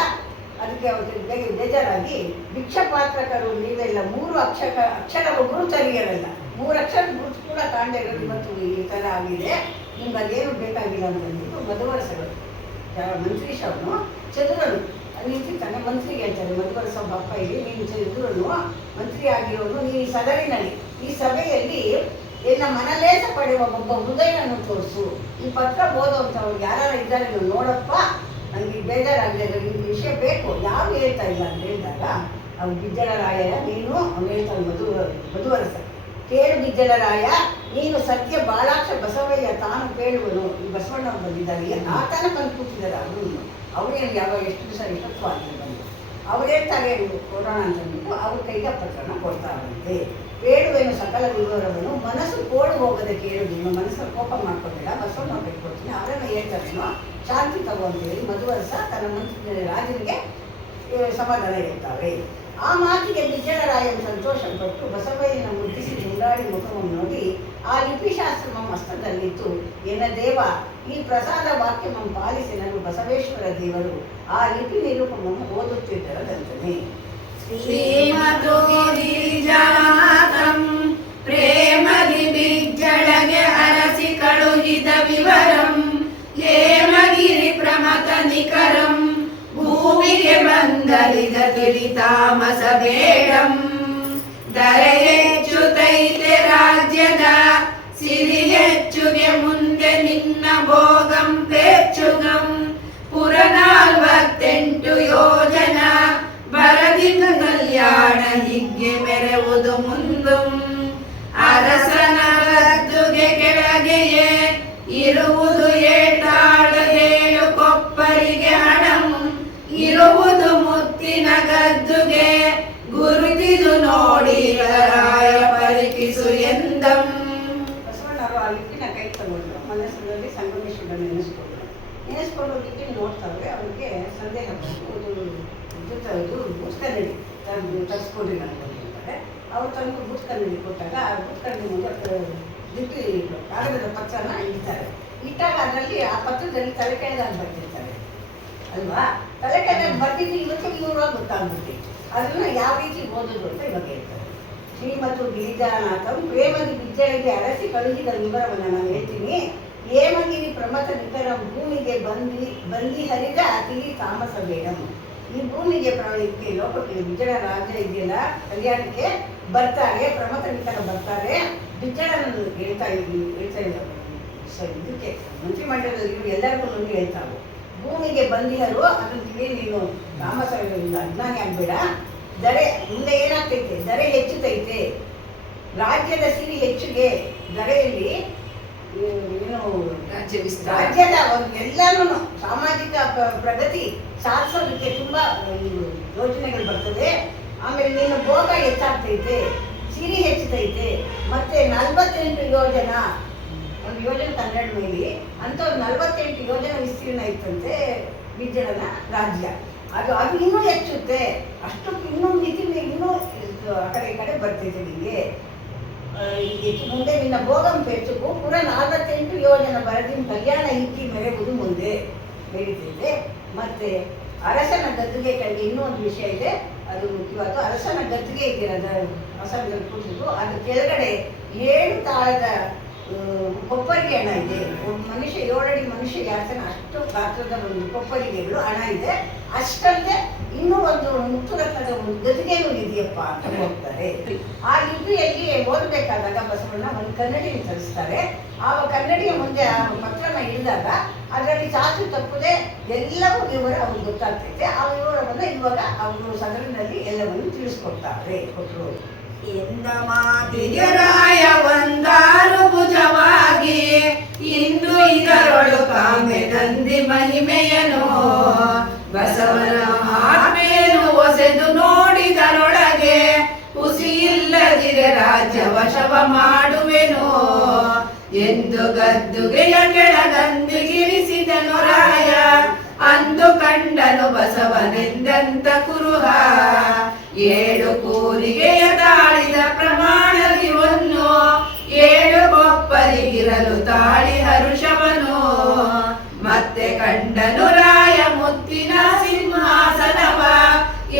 ಅದಕ್ಕೆ ಅವರಿಗೆ ಬೇಜಾರಾಗಿ ಭಿಕ್ಷಪಾತ್ರಕರು ನೀವೆಲ್ಲ 3 ಅಕ್ಷರ ಗುರುತರಿಯರಲ್ಲ. 3 ಅಕ್ಷರ ಗುರುತು ಕೂಡ ಕಾಣದೇ ಇರೋದು ಇವತ್ತು ಈ ಥರ ಆಗಿದೆ. ನಿಮ್ಗೆ ಅದೇನು ಬೇಕಾಗಿಲ್ಲ ಅಂತಂದ್ಬಿಟ್ಟು ಮಧುವರಸಗಳು ಮಂತ್ರೀಶ್ ಅವನು ಚದುರನು ನಿಂತಿರ್ತಾನೆ. ಮಂತ್ರಿಗೆ ಹೇಳ್ತಾರೆ ಮಧುವರಸ ಬಪ್ಪ ಇಲ್ಲಿ ನೀನು ಚದುರನು ಮಂತ್ರಿ ಆಗಿರೋನು, ನೀನು ಈ ಸದರಿನಲ್ಲಿ ಈ ಸಭೆಯಲ್ಲಿ ಏನ ಮನಲೇಸ ಪಡೆಯುವ ಒಬ್ಬ ಹೃದಯವನ್ನು ತೋರಿಸು. ಈ ಪತ್ರ ಓದೋಂಥವ್ರು ಯಾರು ಇದ್ದಾರೆ ನೀವು ನೋಡಪ್ಪ, ನನಗೆ ಬೇಜಾರಾಗಲಿಲ್ಲ, ಈ ವಿಷಯ ಬೇಕು, ಯಾರು ಹೇಳ್ತಾ ಇಲ್ಲ ಅಂತ ಹೇಳಿದಾಗ ಅವ್ರು ಬಿಜ್ಜಳರಾಯ ನೀನು ಅವ್ನು ಹೇಳ್ತಾನೆ ಮಧುವರಸ ಕೇಳು ಬಿಜ್ಜಳರಾಯ ನೀನು ಸತ್ಯ ಬಾಳಾಕ್ಷ ಬಸವಯ್ಯ ತಾನು ಕೇಳುವನು. ಈ ಬಸವಣ್ಣ ಬಂದಿದ್ದಾರೆ ಆತನ ಬಂದು ಕೂತಿದ್ದಾರೆ. ಅವ್ರೇನು ಯಾವ ಎಷ್ಟು ದಿವಸ ಎಷ್ಟೊತ್ತು ಆಗಿಲ್ಲ ಬಂದು ಅವ್ರು ಹೇಳ್ತಾರೆ ಕೊಡೋಣ ಅಂತಂದ್ಬಿಟ್ಟು ಅವ್ರ ಕೈಗೆ ಪತ್ರನ ಕೊಡ್ತಾರಂತೆ. ಬೇಡುವೇನು ಸಕಲ ವಿವರವನ್ನು ಮನಸ್ಸು ಕೋಡು ಹೋಗದೆ ಕೇಳು. ನಿಮ್ಮ ಮನಸ್ಸಲ್ಲಿ ಕೋಪ ಮಾಡ್ಕೊಬೇಡ, ಬಸವಣ್ಣ ಕೈ ಕೊಡ್ತೀನಿ ಅವರನ್ನು ಹೇಳ್ತಾರೇನೋ ಶಾಂತಿ ತಗೋ ಅಂತೇಳಿ ಮಧುವರಸ ತನ್ನ ಮಂತ್ರಿ ರಾಜನಿಗೆ ಸಮಾಧಾನ ಹೇಳ್ತಾರೆ. ಆ ಮಾತಿಗೆ ಬಿಜ್ಜಳರಾಯನು ಸಂತೋಷಪಟ್ಟು ಬಸವಯ್ಯನ ಮುದ್ದಿಸಿ ದುಂಡಾಡಿ ಮುಖವನ್ನು ನೋಡಿ ಆ ಲಿಪಿಶಾಸ್ತ್ರ ಹಸ್ತದಲ್ಲಿತ್ತು. ಎನ್ನ ದೇವ ಈ ಪ್ರಸಾದ ವಾಕ್ಯವನ್ನು ಪಾಲಿಸಿ ನಾನು ಬಸವೇಶ್ವರ ದೇವರು ಆ ಲಿಪಿ ನಿರೂಪವನ್ನು ಓದುತ್ತಿದ್ದರಂತಾನೆ. ಶ್ರೀಮತೋ ಗಿರಿಜಾನಾಥಂ ಪ್ರೇಮದಿ ಬಿಜ್ಜಳಗೆ ಅರಸಿ ಕಳುಹಿದ ವಿವರಂ ಹೇಮಗಿರಿ ಪ್ರಮಥ ನಿಕರಂ ಭೂಮಿಗೆ ಬಂದಲಿದ ತಿಳಿ ತಾಮಸ ಬೇಡಂ. ದರೆ ಹೆಚ್ಚುತ್ತೈತೆ ರಾಜ್ಯದ ಸಿರಿ ಹೆಚ್ಚುಗೆ ಮುಂದೆ ನಿನ್ನ ಭೋಗಂ ಪೇಚ್ಚುಗಂ. ಪುರ 48 ಯೋಜನ ಬರದಿನ ಕಲ್ಯಾಣ ಹಿಗ್ಗೆ ಮೆರೆವುದು ಮುಂದುಂ. ಅರಸನ ಗದ್ದುಗೆ ಕೆಳಗೆಯೇ ಇರುವುದು ಏಟಾಳದೇಳು ಕೊಪ್ಪರಿಗೆ ಹಣಂ. ಇರುವುದು ಮುತ್ತಿನ ಗದ್ದುಗೆ ಗುರುತಿದು ನೋಡಿ ರಾಯ ಪರಿಕಿಸು ಎಂದಂ. ಬಸವಣ್ಣವರು ಆ ಲಿಪಿನ ಕೈ ತಗೊಂಡು ಮನಸ್ಸಿನಲ್ಲಿ ಸಂಗಮೇಶ್ವರ ನೆನೆಸ್ಕೊಂಡು ಲಿಪಿನ ನೋಡ್ತಾವ್ರೆ. ಅವ್ರಿಗೆ ಸಂದೇಹ ಬಂದು ಇದು ಬುತ್ಕನ್ನಡಿ ತರಿಸ್ಕೊಡ್ರಿ ನನಗೆ ಅಂತಾರೆ. ಅವ್ರು ತಂದು ಬುತ್ಕನ್ನಡಿ ಕೊಟ್ಟಾಗ ಆ ಬುತ್ಕನ್ನಡಿ ಮುಂದೆ ಲಿಪಿ ಕಾಗದದ ಪತ್ರನ ಇಡ್ತಾರೆ. ಇಟ್ಟಾಗ ಅದರಲ್ಲಿ ಆ ಪತ್ರದಲ್ಲಿ ತಲೆ ಕೆಳಗಾಗಿ ಬರ್ತಿರ್ತಾರೆ ಅಲ್ವಾ. ತಲೆ ಕೆಳಗಾಗಿ ಬರ್ತಿದ್ದು ಇವತ್ತು ಇವಾಗ ಗೊತ್ತಾಗ್ಬಿಟ್ಟು ಅದನ್ನು ಯಾವ ರೀತಿ ಓದೋದು ಅಂತ ಇವಾಗ ಹೇಳ್ತಾರೆ. ಶ್ರೀಮತು ಗಿರಿಜಾನಾಥಂ ಪ್ರೇಮದಿ ಬಿಜ್ಜಳಿಗೆ ಅರಸಿ ಕಳುಹಿದ ವಿವರವನ್ನು ನಾನು ಹೇಳ್ತೀನಿ. ಹೇಮಗಿರಿ ಪ್ರಮಥ ನಿಕರ ಭೂಮಿಗೆ ಬಂದಿ ಹರಿದ ತಿಳಿ ತಾಮಸ ಬೇಡಂ. ಈ ಭೂಮಿಗೆ ಲೋಕಕ್ಕೆ ಬಿಜ್ಜಳ ರಾಜ ಇದೆಯಲ್ಲ ಕಲ್ಯಾಣಕ್ಕೆ ಬರ್ತಾರೆ, ಪ್ರಮಥ ನಿಕರ ಬರ್ತಾರೆ. ಬಿಜ್ಜಳನ್ನು ಹೇಳ್ತಾ ಇದಕ್ಕೆ ಮಂತ್ರಿಮಂಡಲದಲ್ಲಿ ಎಲ್ಲರಿಗೂ ಹೇಳ್ತಾವೆ. ಭೂಮಿಗೆ ಬಂದಿಹರು ಅದನ್ನು ತಿಳಿ ನೀನು ತಾಮಸ ಅಜ್ಞಾನಿ ಆಗ್ಬೇಡ. ದರೆ ಮುಂದೆ ಏನಾಗ್ತೈತೆ, ದರೆ ಹೆಚ್ಚುತ್ತೈತೆ, ರಾಜ್ಯದ ಸಿರಿ ಹೆಚ್ಚಿಗೆ. ದರೆಯಲ್ಲಿ ಏನು ರಾಜ್ಯದ ಎಲ್ಲರೂ ಸಾಮಾಜಿಕ ಪ್ರಗತಿ ಸಾಧಿಸೋದಕ್ಕೆ ತುಂಬ ಯೋಜನೆಗಳು ಬರ್ತದೆ. ಆಮೇಲೆ ನೀನು ಭೋಗ ಹೆಚ್ಚಾಗ್ತೈತೆ, ಸಿರಿ ಹೆಚ್ಚುತ್ತೈತೆ. ಮತ್ತೆ 48 ಯೋಜನ ಒಂದು ಯೋಜನೆ 12 ಮೈಲಿ ಅಂತ 48 ಯೋಜನೆ ವಿಸ್ತೀರ್ಣ ಇತ್ತಂತೆ ಬಿಜ್ಜಳನ ರಾಜ್ಯ. ಅದು ಇನ್ನೂ ಹೆಚ್ಚುತ್ತೆ. ಅಷ್ಟು ಇನ್ನೂ ಮಿತಿ ಇನ್ನೂ ಆ ಕಡೆ ಬರ್ತೈತೆ ನಿಮಗೆ. ಮುಂದೆ ನಿನ್ನ ಭೋಗಂ ಪೆಚ್ಚುಕು ಪುರ 48 ಯೋಜನ ಬರದಿನ ಕಲ್ಯಾಣ ಇಕ್ಕಿ ಮೆರೆಯುವುದು ಮುಂದೆ ನಡೀತೈತೆ. ಮತ್ತೆ ಅರಸನ ಗದ್ದುಗೆ ಕೆಳಗೆ ಇನ್ನೂ ಒಂದು ವಿಷಯ ಇದೆ, ಅದು ಮುಖ್ಯವಾದ. ಅರಸನ ಗದ್ದುಗೆ ಇದ್ದೀರದ ಅರಸನ ಕೂತಿದ್ದು ಅದ್ರ ಕೆಳಗಡೆ 7 ತಾಳದ ಕೊಪ್ಪರಿಗೆ ಹಣ ಇದೆ. ಒಬ್ಬ ಮನುಷ್ಯ 7 ಅಡಿ ಮನುಷ್ಯ ಯಾತನ ಅಷ್ಟು ಗಾತ್ರದ ಒಂದು ಕೊಪ್ಪರಿಗೆಗಳು ಹಣ ಇದೆ. ಅಷ್ಟಲ್ಲದೆ ಇನ್ನೂ ಒಂದು ಮುತ್ತುರತ್ನದ ಒಂದು ಗದಿಗೆನೂ ಇದೆಯಪ್ಪ ಅಂತ ಹೋಗ್ತಾರೆ. ಆ ಲಿಪಿಯಲ್ಲಿ ಓದಬೇಕಾದಾಗ ಬಸವಣ್ಣ ಒಂದು ಕನ್ನಡಿಯನ್ನು ತರಿಸ್ತಾರೆ. ಆ ಕನ್ನಡಿಯ ಮುಂದೆ ಆ ಪತ್ರನ ಇಳಿದಾಗ ಅದರಲ್ಲಿ ಚಾಚು ತಪ್ಪದೆ ಎಲ್ಲವೂ ವಿವರ ಅವ್ರಿಗೆ ಗೊತ್ತಾಗ್ತೈತೆ. ಆ ವಿವರವನ್ನು ಇವಾಗ ಅವರು ಸದನದಲ್ಲಿ ಎಲ್ಲವನ್ನು ತಿಳಿಸ್ಕೊಡ್ತಾರೆ ಕೊಟ್ಟರು. ಎಂದ ಮಾತಿಗೆ ರಾಯ ಒಂದಾರು ಭುಜವಾಗಿ ಇಂದು ಇದರೊಳು ಕಾಮೆ ನಂದಿ ಮಹಿಮೆಯನು ಬಸವನ ಆತ್ಮೇನು ಒಸೆದು ನೋಡಿದರೊಳಗೆ ಹುಸಿಯಿಲ್ಲದಿರೆ ರಾಜ್ಯ ವಶವ ಮಾಡುವೆನು ಎಂದು ಗದ್ದುಗೆಯ ಕೆಳಗಂದಿಗಿರಿಸಿದನು ರಾಯ. ಅಂದು ಕಂಡನು ಬಸವನೆಂದಂತ ಕುರುಹ 7 ಕೂರಿಗೆಯ ತಾಳಿದ ಪ್ರಮಾಣದಿ ಒಂದು 7 ಕೊಪ್ಪರಿಗಿರಲು ತಾಳಿ ಹರುಷವನು. ಮತ್ತೆ ಕಂಡನು ರಾಯ ಮುತ್ತಿನ ಸಿಂಹಾಸನವ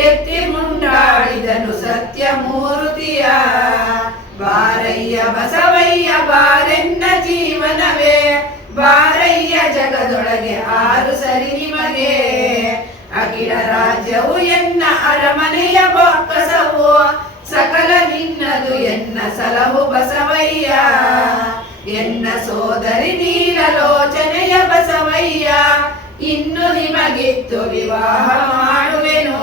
ಎತ್ತಿ ಮುಂಡಾಡಿದನು ಸತ್ಯಮೂರ್ತಿಯ. ಬಾರಯ್ಯ ಬಸವಯ್ಯ ಬಾರೆನ್ನ ಜೀವನವೇ ಬಾರಯ್ಯ ಜಗದೊಳಗೆ 6 ಸರಿ ನಿಮಗೆ. ಅಖಿಲ ರಾಜ್ಯವು ಎನ್ನ ಅರಮನೆಯ ಬೊಕ್ಕಸವು ಸಕಲ ನಿನ್ನದು ಎನ್ನ ಸಲಹು ಬಸವಯ್ಯ. ಎನ್ನ ಸೋದರಿ ನೀಲಲೋಚನೆಯ ಬಸವಯ್ಯ ಇನ್ನು ನಿಮಗಿತ್ತು ವಿವಾಹ ಮಾಡುವೆನು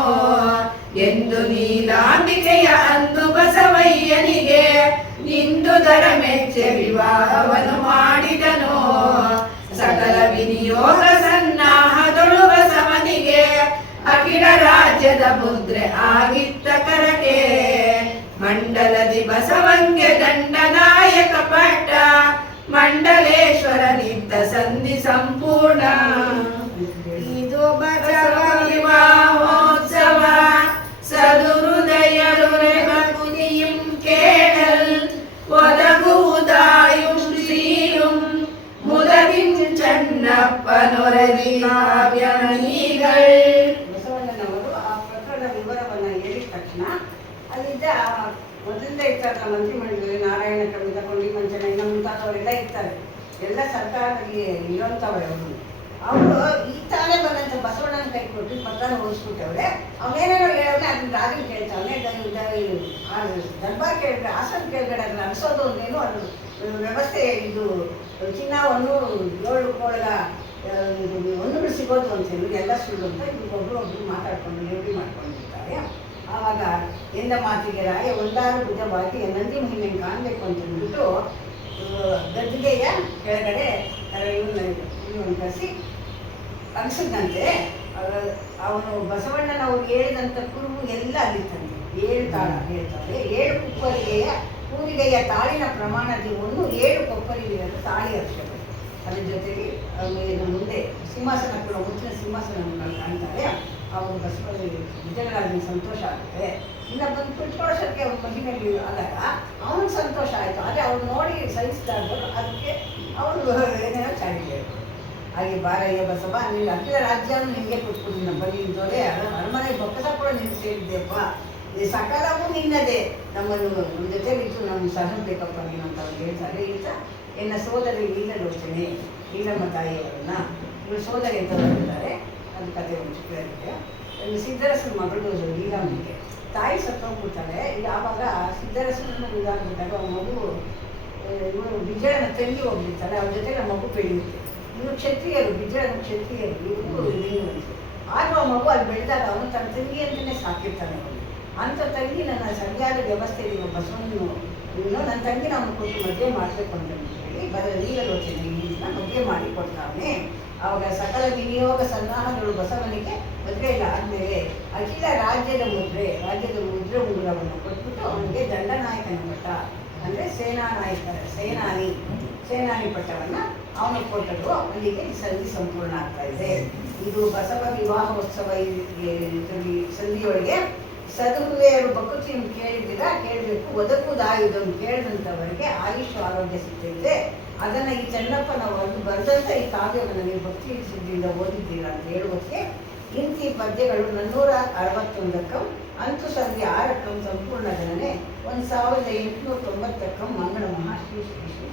ಎಂದು ನೀಲಾಂಬಿಕೆಯ ಅಂದು ಬಸವಯ್ಯನಿಗೆ ಇಂದು ದರ ಮೆಚ್ಚೆ ವಿವಾಹವನ್ನು ಮಾಡಿದನು. ಸಕಲ ವಿನಿಯೋಗ ಸನ್ನಾಹದೊಳು ಬಸವನಿಗೆ ಅಖಿಲ ರಾಜ್ಯದ ಮುದ್ರೆ ಆಗಿತ್ತ ಕರಕೆ. ಮಂಡಲದಿ ಬಸವಂಗೆ ದಂಡನಾಯಕ ಪಟ್ಟ ಮಂಡಲೇಶ್ವರನಿದ್ದ ಸಂಧಿ ಸಂಪೂರ್ಣ. ಇದು ಬಸವ ವಿವಾಹೋತ್ಸವ ಸದುಹೃದಯರುರೆಗುನಿಯುಂ ಕೇಳಲ್ ಒದಗುವುದಾಯುಂ ಶ್ರೀಯುಂ ಮುದದಿಂ ಚನ್ನಪ್ಪನೊರದಿ ಕಾವ್ಯಮಣಿಗಳ್. ಬಸವಣ್ಣನವರು ಆ ಪ್ರಕರಣ ವಿವರವನ್ನು ಹೇಳಿದ ತಕ್ಷಣ ಅಲ್ಲಿದ್ದ ಮೊದಲಿಂದ ಇರ್ತಾರಲ್ಲ ಮಂತ್ರಿಮಂಡಲದಲ್ಲಿ ನಾರಾಯಣ ಕವಿತ ಕೊಂಡಿ ಮಂಚನಯ್ಯ ಮುಂತಾದವರೆಲ್ಲ ಇರ್ತಾರೆ. ಎಲ್ಲ ಸರ್ಕಾರದಲ್ಲಿ ಇರೋಂಥವ್ರೆ ಅವರು ಈ ತಾನೇ ಬಂದಂಥ ಬಸವಣ್ಣನ ಕೈ ಕೊಟ್ಟು ಪತ್ರನ ಓದಿಸ್ಬಿಟ್ಟವ್ರೆ. ಅವನೇನೇನೋ ಹೇಳೋನೆ ಅದನ್ನ ರಾಜನ್ ಕೇಳ್ತಾವನೆ. ದರ್ಬಾರ್ ಕೇಳಿದ್ರೆ ಆಸನ ಕೇಳ್ಗಡೆ ಅದನ್ನ ಅನಿಸೋದು ಅಂದೇನು ಅದು ವ್ಯವಸ್ಥೆ. ಇದು ಚಿನ್ನವನ್ನು 7 ಕೋಳಗ ಒಂದು ಸಿಗೋದು ಅಂತ ಹೇಳಿ ಎಲ್ಲ ಸುಳ್ಳು ಅಂತ ಇದು ಒಬ್ರು ಮಾತಾಡ್ಕೊಂಡು ಲೇಡಿ ಮಾಡ್ಕೊಂಡಿರ್ತಾರೆ. ಆವಾಗ ಎಂದ ಮಾತಿಗೆ ರಾಯ ಒಂದಾರು ಭುಜವಾಗಿ ನಂದಿ ಮಹಿಮೆ ಕಾಣಬೇಕು ಅಂತ ಅಂದ್ಬಿಟ್ಟು ಗದ್ದಿಗೆಯ ಕೆಳಗಡೆ ಇವನು ಕರೆಸಿ ಅನಿಸಿದಂತೆ ಅವನು ಬಸವಣ್ಣನವ್ರು ಹೇಳಿದಂಥ ಕುರುಹು ಎಲ್ಲ ಅಲ್ಲಿ ತಂದೆ 7 ತಾಳ ಹೇಳ್ತಾರೆ. 7 ಕೂರಿಗೆಯ ತಾಳಿನ ಪ್ರಮಾಣದ ಒಂದು 7 ಕೊಪ್ಪರಿಗೆಯನ್ನು ತಾಳಿ ಅವಶ್ಯಕತೆ. ಅದ್ರ ಜೊತೆಗೆ ಮುಂದೆ ಸಿಂಹಾಸನ ಕೂಡ ಮುಚ್ಚಿನ ಸಿಂಹಾಸನವನ್ನು ಕಾಣ್ತಾರೆ. ಅವರು ಬಸವ ವಿಜಯರಾಜನ ಸಂತೋಷ ಆಗುತ್ತೆ. ಇನ್ನು ಬಂದು ಕುತ್ಕೊಳ್ಳೋಷ್ಟಕ್ಕೆ ಅವ್ರ ಮಹಿಮೆಯಲ್ಲಿ ಆದಾಗ ಅವನಿಗೆ ಸಂತೋಷ ಆಯಿತು. ಆದರೆ ಅವ್ರು ನೋಡಿ ಸಹಿಸ್ತಾಯಿದ್ರು. ಅದಕ್ಕೆ ಅವರು ಏನೇನೋ ಚಾಡಿಗೆ ಹಾಗೆ ಬಾರಯ್ಯ ಬಸವ ನೀನು ಅಖಿಲ ರಾಜ್ಯವನ್ನು ನಿನಗೆ ಕೊಟ್ಬಿಟ್ಟು ಬರೀ ಇದ್ದೋರೆ ಅರಮನೆ ಬೊಕ್ಕಸ ಕೂಡ ನಿನ್ಗೆ ಸೇರಿದ್ದೆಪ್ಪ. ಈ ಸಕಾಲವೂ ನಿನ್ನದೇ. ನಮ್ಮನ್ನು ನಮ್ಮ ಜೊತೆಲಿದ್ದು ನಮ್ಮ ಸಹನ ಬೇಕಪ್ಪ ನೀನು ಅಂತ ಅವ್ರು ಹೇಳ್ತಾರೆ. ಈಗ ಎನ್ನ ಸೋದರಿ ನೀಲಲೋಚನೆ ನೀಲಮ್ಮ ತಾಯಿಯವರನ್ನ ಇವರು ಸೋದರಿ ಅಂತ ಹೇಳ್ತಾರೆ. ಅದು ಕತೆ ಒಂದು ಚಿಕ್ಕದಾಗಿದೆ. ಸಿದ್ದರಸನ ಮಗಳು ನೀಲಮ್ಮಿಗೆ ತಾಯಿ ಸತ್ತೋಗ್ಬಿಡ್ತಾಳೆ. ಯಾವಾಗ ಸಿದ್ದರಸನನ್ನು ಇದಾಗ್ಬಿಟ್ಟಾಗ ಆ ಮಗು ಇವರು ಬಿಜ್ಜಳನ ತಂಗಿ ಹೋಗ್ಬಿಡ್ತಾಳೆ. ಅವ್ರ ಜೊತೆ ನಮ್ಮ ಮಗು ಬೆಳೆಯುತ್ತೆ. ಇವರು ಕ್ಷತ್ರಿಯರು, ಬಿಜ್ಜಳನ ಕ್ಷತ್ರಿಯರು, ಇವರು ಲಿಂಗವಂತರು. ಆಗ ಆ ಮಗು ಅಲ್ಲಿ ಬೆಳೆದಾಗ ಅವನು ತನ್ನ ತಂಗಿ ಅಂತಲೇ ಸಾಕಿರ್ತಾನೆ. ಅವನು ಅಂಥ ತಂಗಿ ನನ್ನ ಸರಿಯಾದ ವ್ಯವಸ್ಥೆಯಲ್ಲಿ ಬಸವಣ್ಣನು ನನ್ನ ತಂಗಿ ನಾವು ಕೊಟ್ಟು ಮದುವೆ ಮಾಡಬೇಕು ಅಂತ ಹೇಳಿ ನೀಲಲೋಚನೆಯಿಂದ ಮದುವೆ ಮಾಡಿ ಕೊಡ್ತಾವನೆ. ಆವಾಗ ಸಕಲ ವಿನಿಯೋಗ ಸನ್ನಾಹಗಳು ಬಸವನಿಗೆ ಮದುವೆ ಇಲ್ಲ ಆದಮೇಲೆ ಅಖಿಲ ರಾಜ್ಯದ ಮುದ್ರೆ ಉಂಗುರವನ್ನು ಕೊಟ್ಬಿಟ್ಟು ಅವನಿಗೆ ದಂಡನಾಯಕನ ಪಟ್ಟ ಅಂದರೆ ಸೇನಾನಿ ಪಟ್ಟವನ್ನು ಅವನಿಗೆ ಕೊಟ್ಟರು. ಅಲ್ಲಿಗೆ ಸಂಧಿ ಸಂಪೂರ್ಣ ಆಗ್ತಾ ಇದೆ. ಇದು ಬಸವ ವಿವಾಹೋತ್ಸವ ಸಂಧಿಯೊಳಗೆ ಸದುಹುವೆಯರು ಬಕುತಿಯನ್ನು ಕೇಳಬೇಕು. ಒದಗುವುದಾಯುವುದನ್ನು ಕೇಳಿದಂಥವರಿಗೆ ಆಯುಷ್ ಆರೋಗ್ಯ ಸಿಗ್ತೈತೆ. ಅದನ್ನು ಈ ಚೆನ್ನಪ್ಪನವರು ಬರೆದಂಥ ಈ ಕಾವ್ಯವನ್ನು ನೀವು ಭಕ್ತಿ ಸುದ್ದಿಯಿಂದ ಓದಿದ್ದೀರಾ ಅಂತ ಹೇಳುವುದಕ್ಕೆ ಇಂತಿ ಪದ್ಯಗಳು 461 ಅಂತು ಸಂಧಿ 6 ಸಂಪೂರ್ಣ ಗಣನೆ 1890 ಮಂಗಳ ಮಹಾಶ್ರೀ ಶ್ರೀ ಶ್ರೀ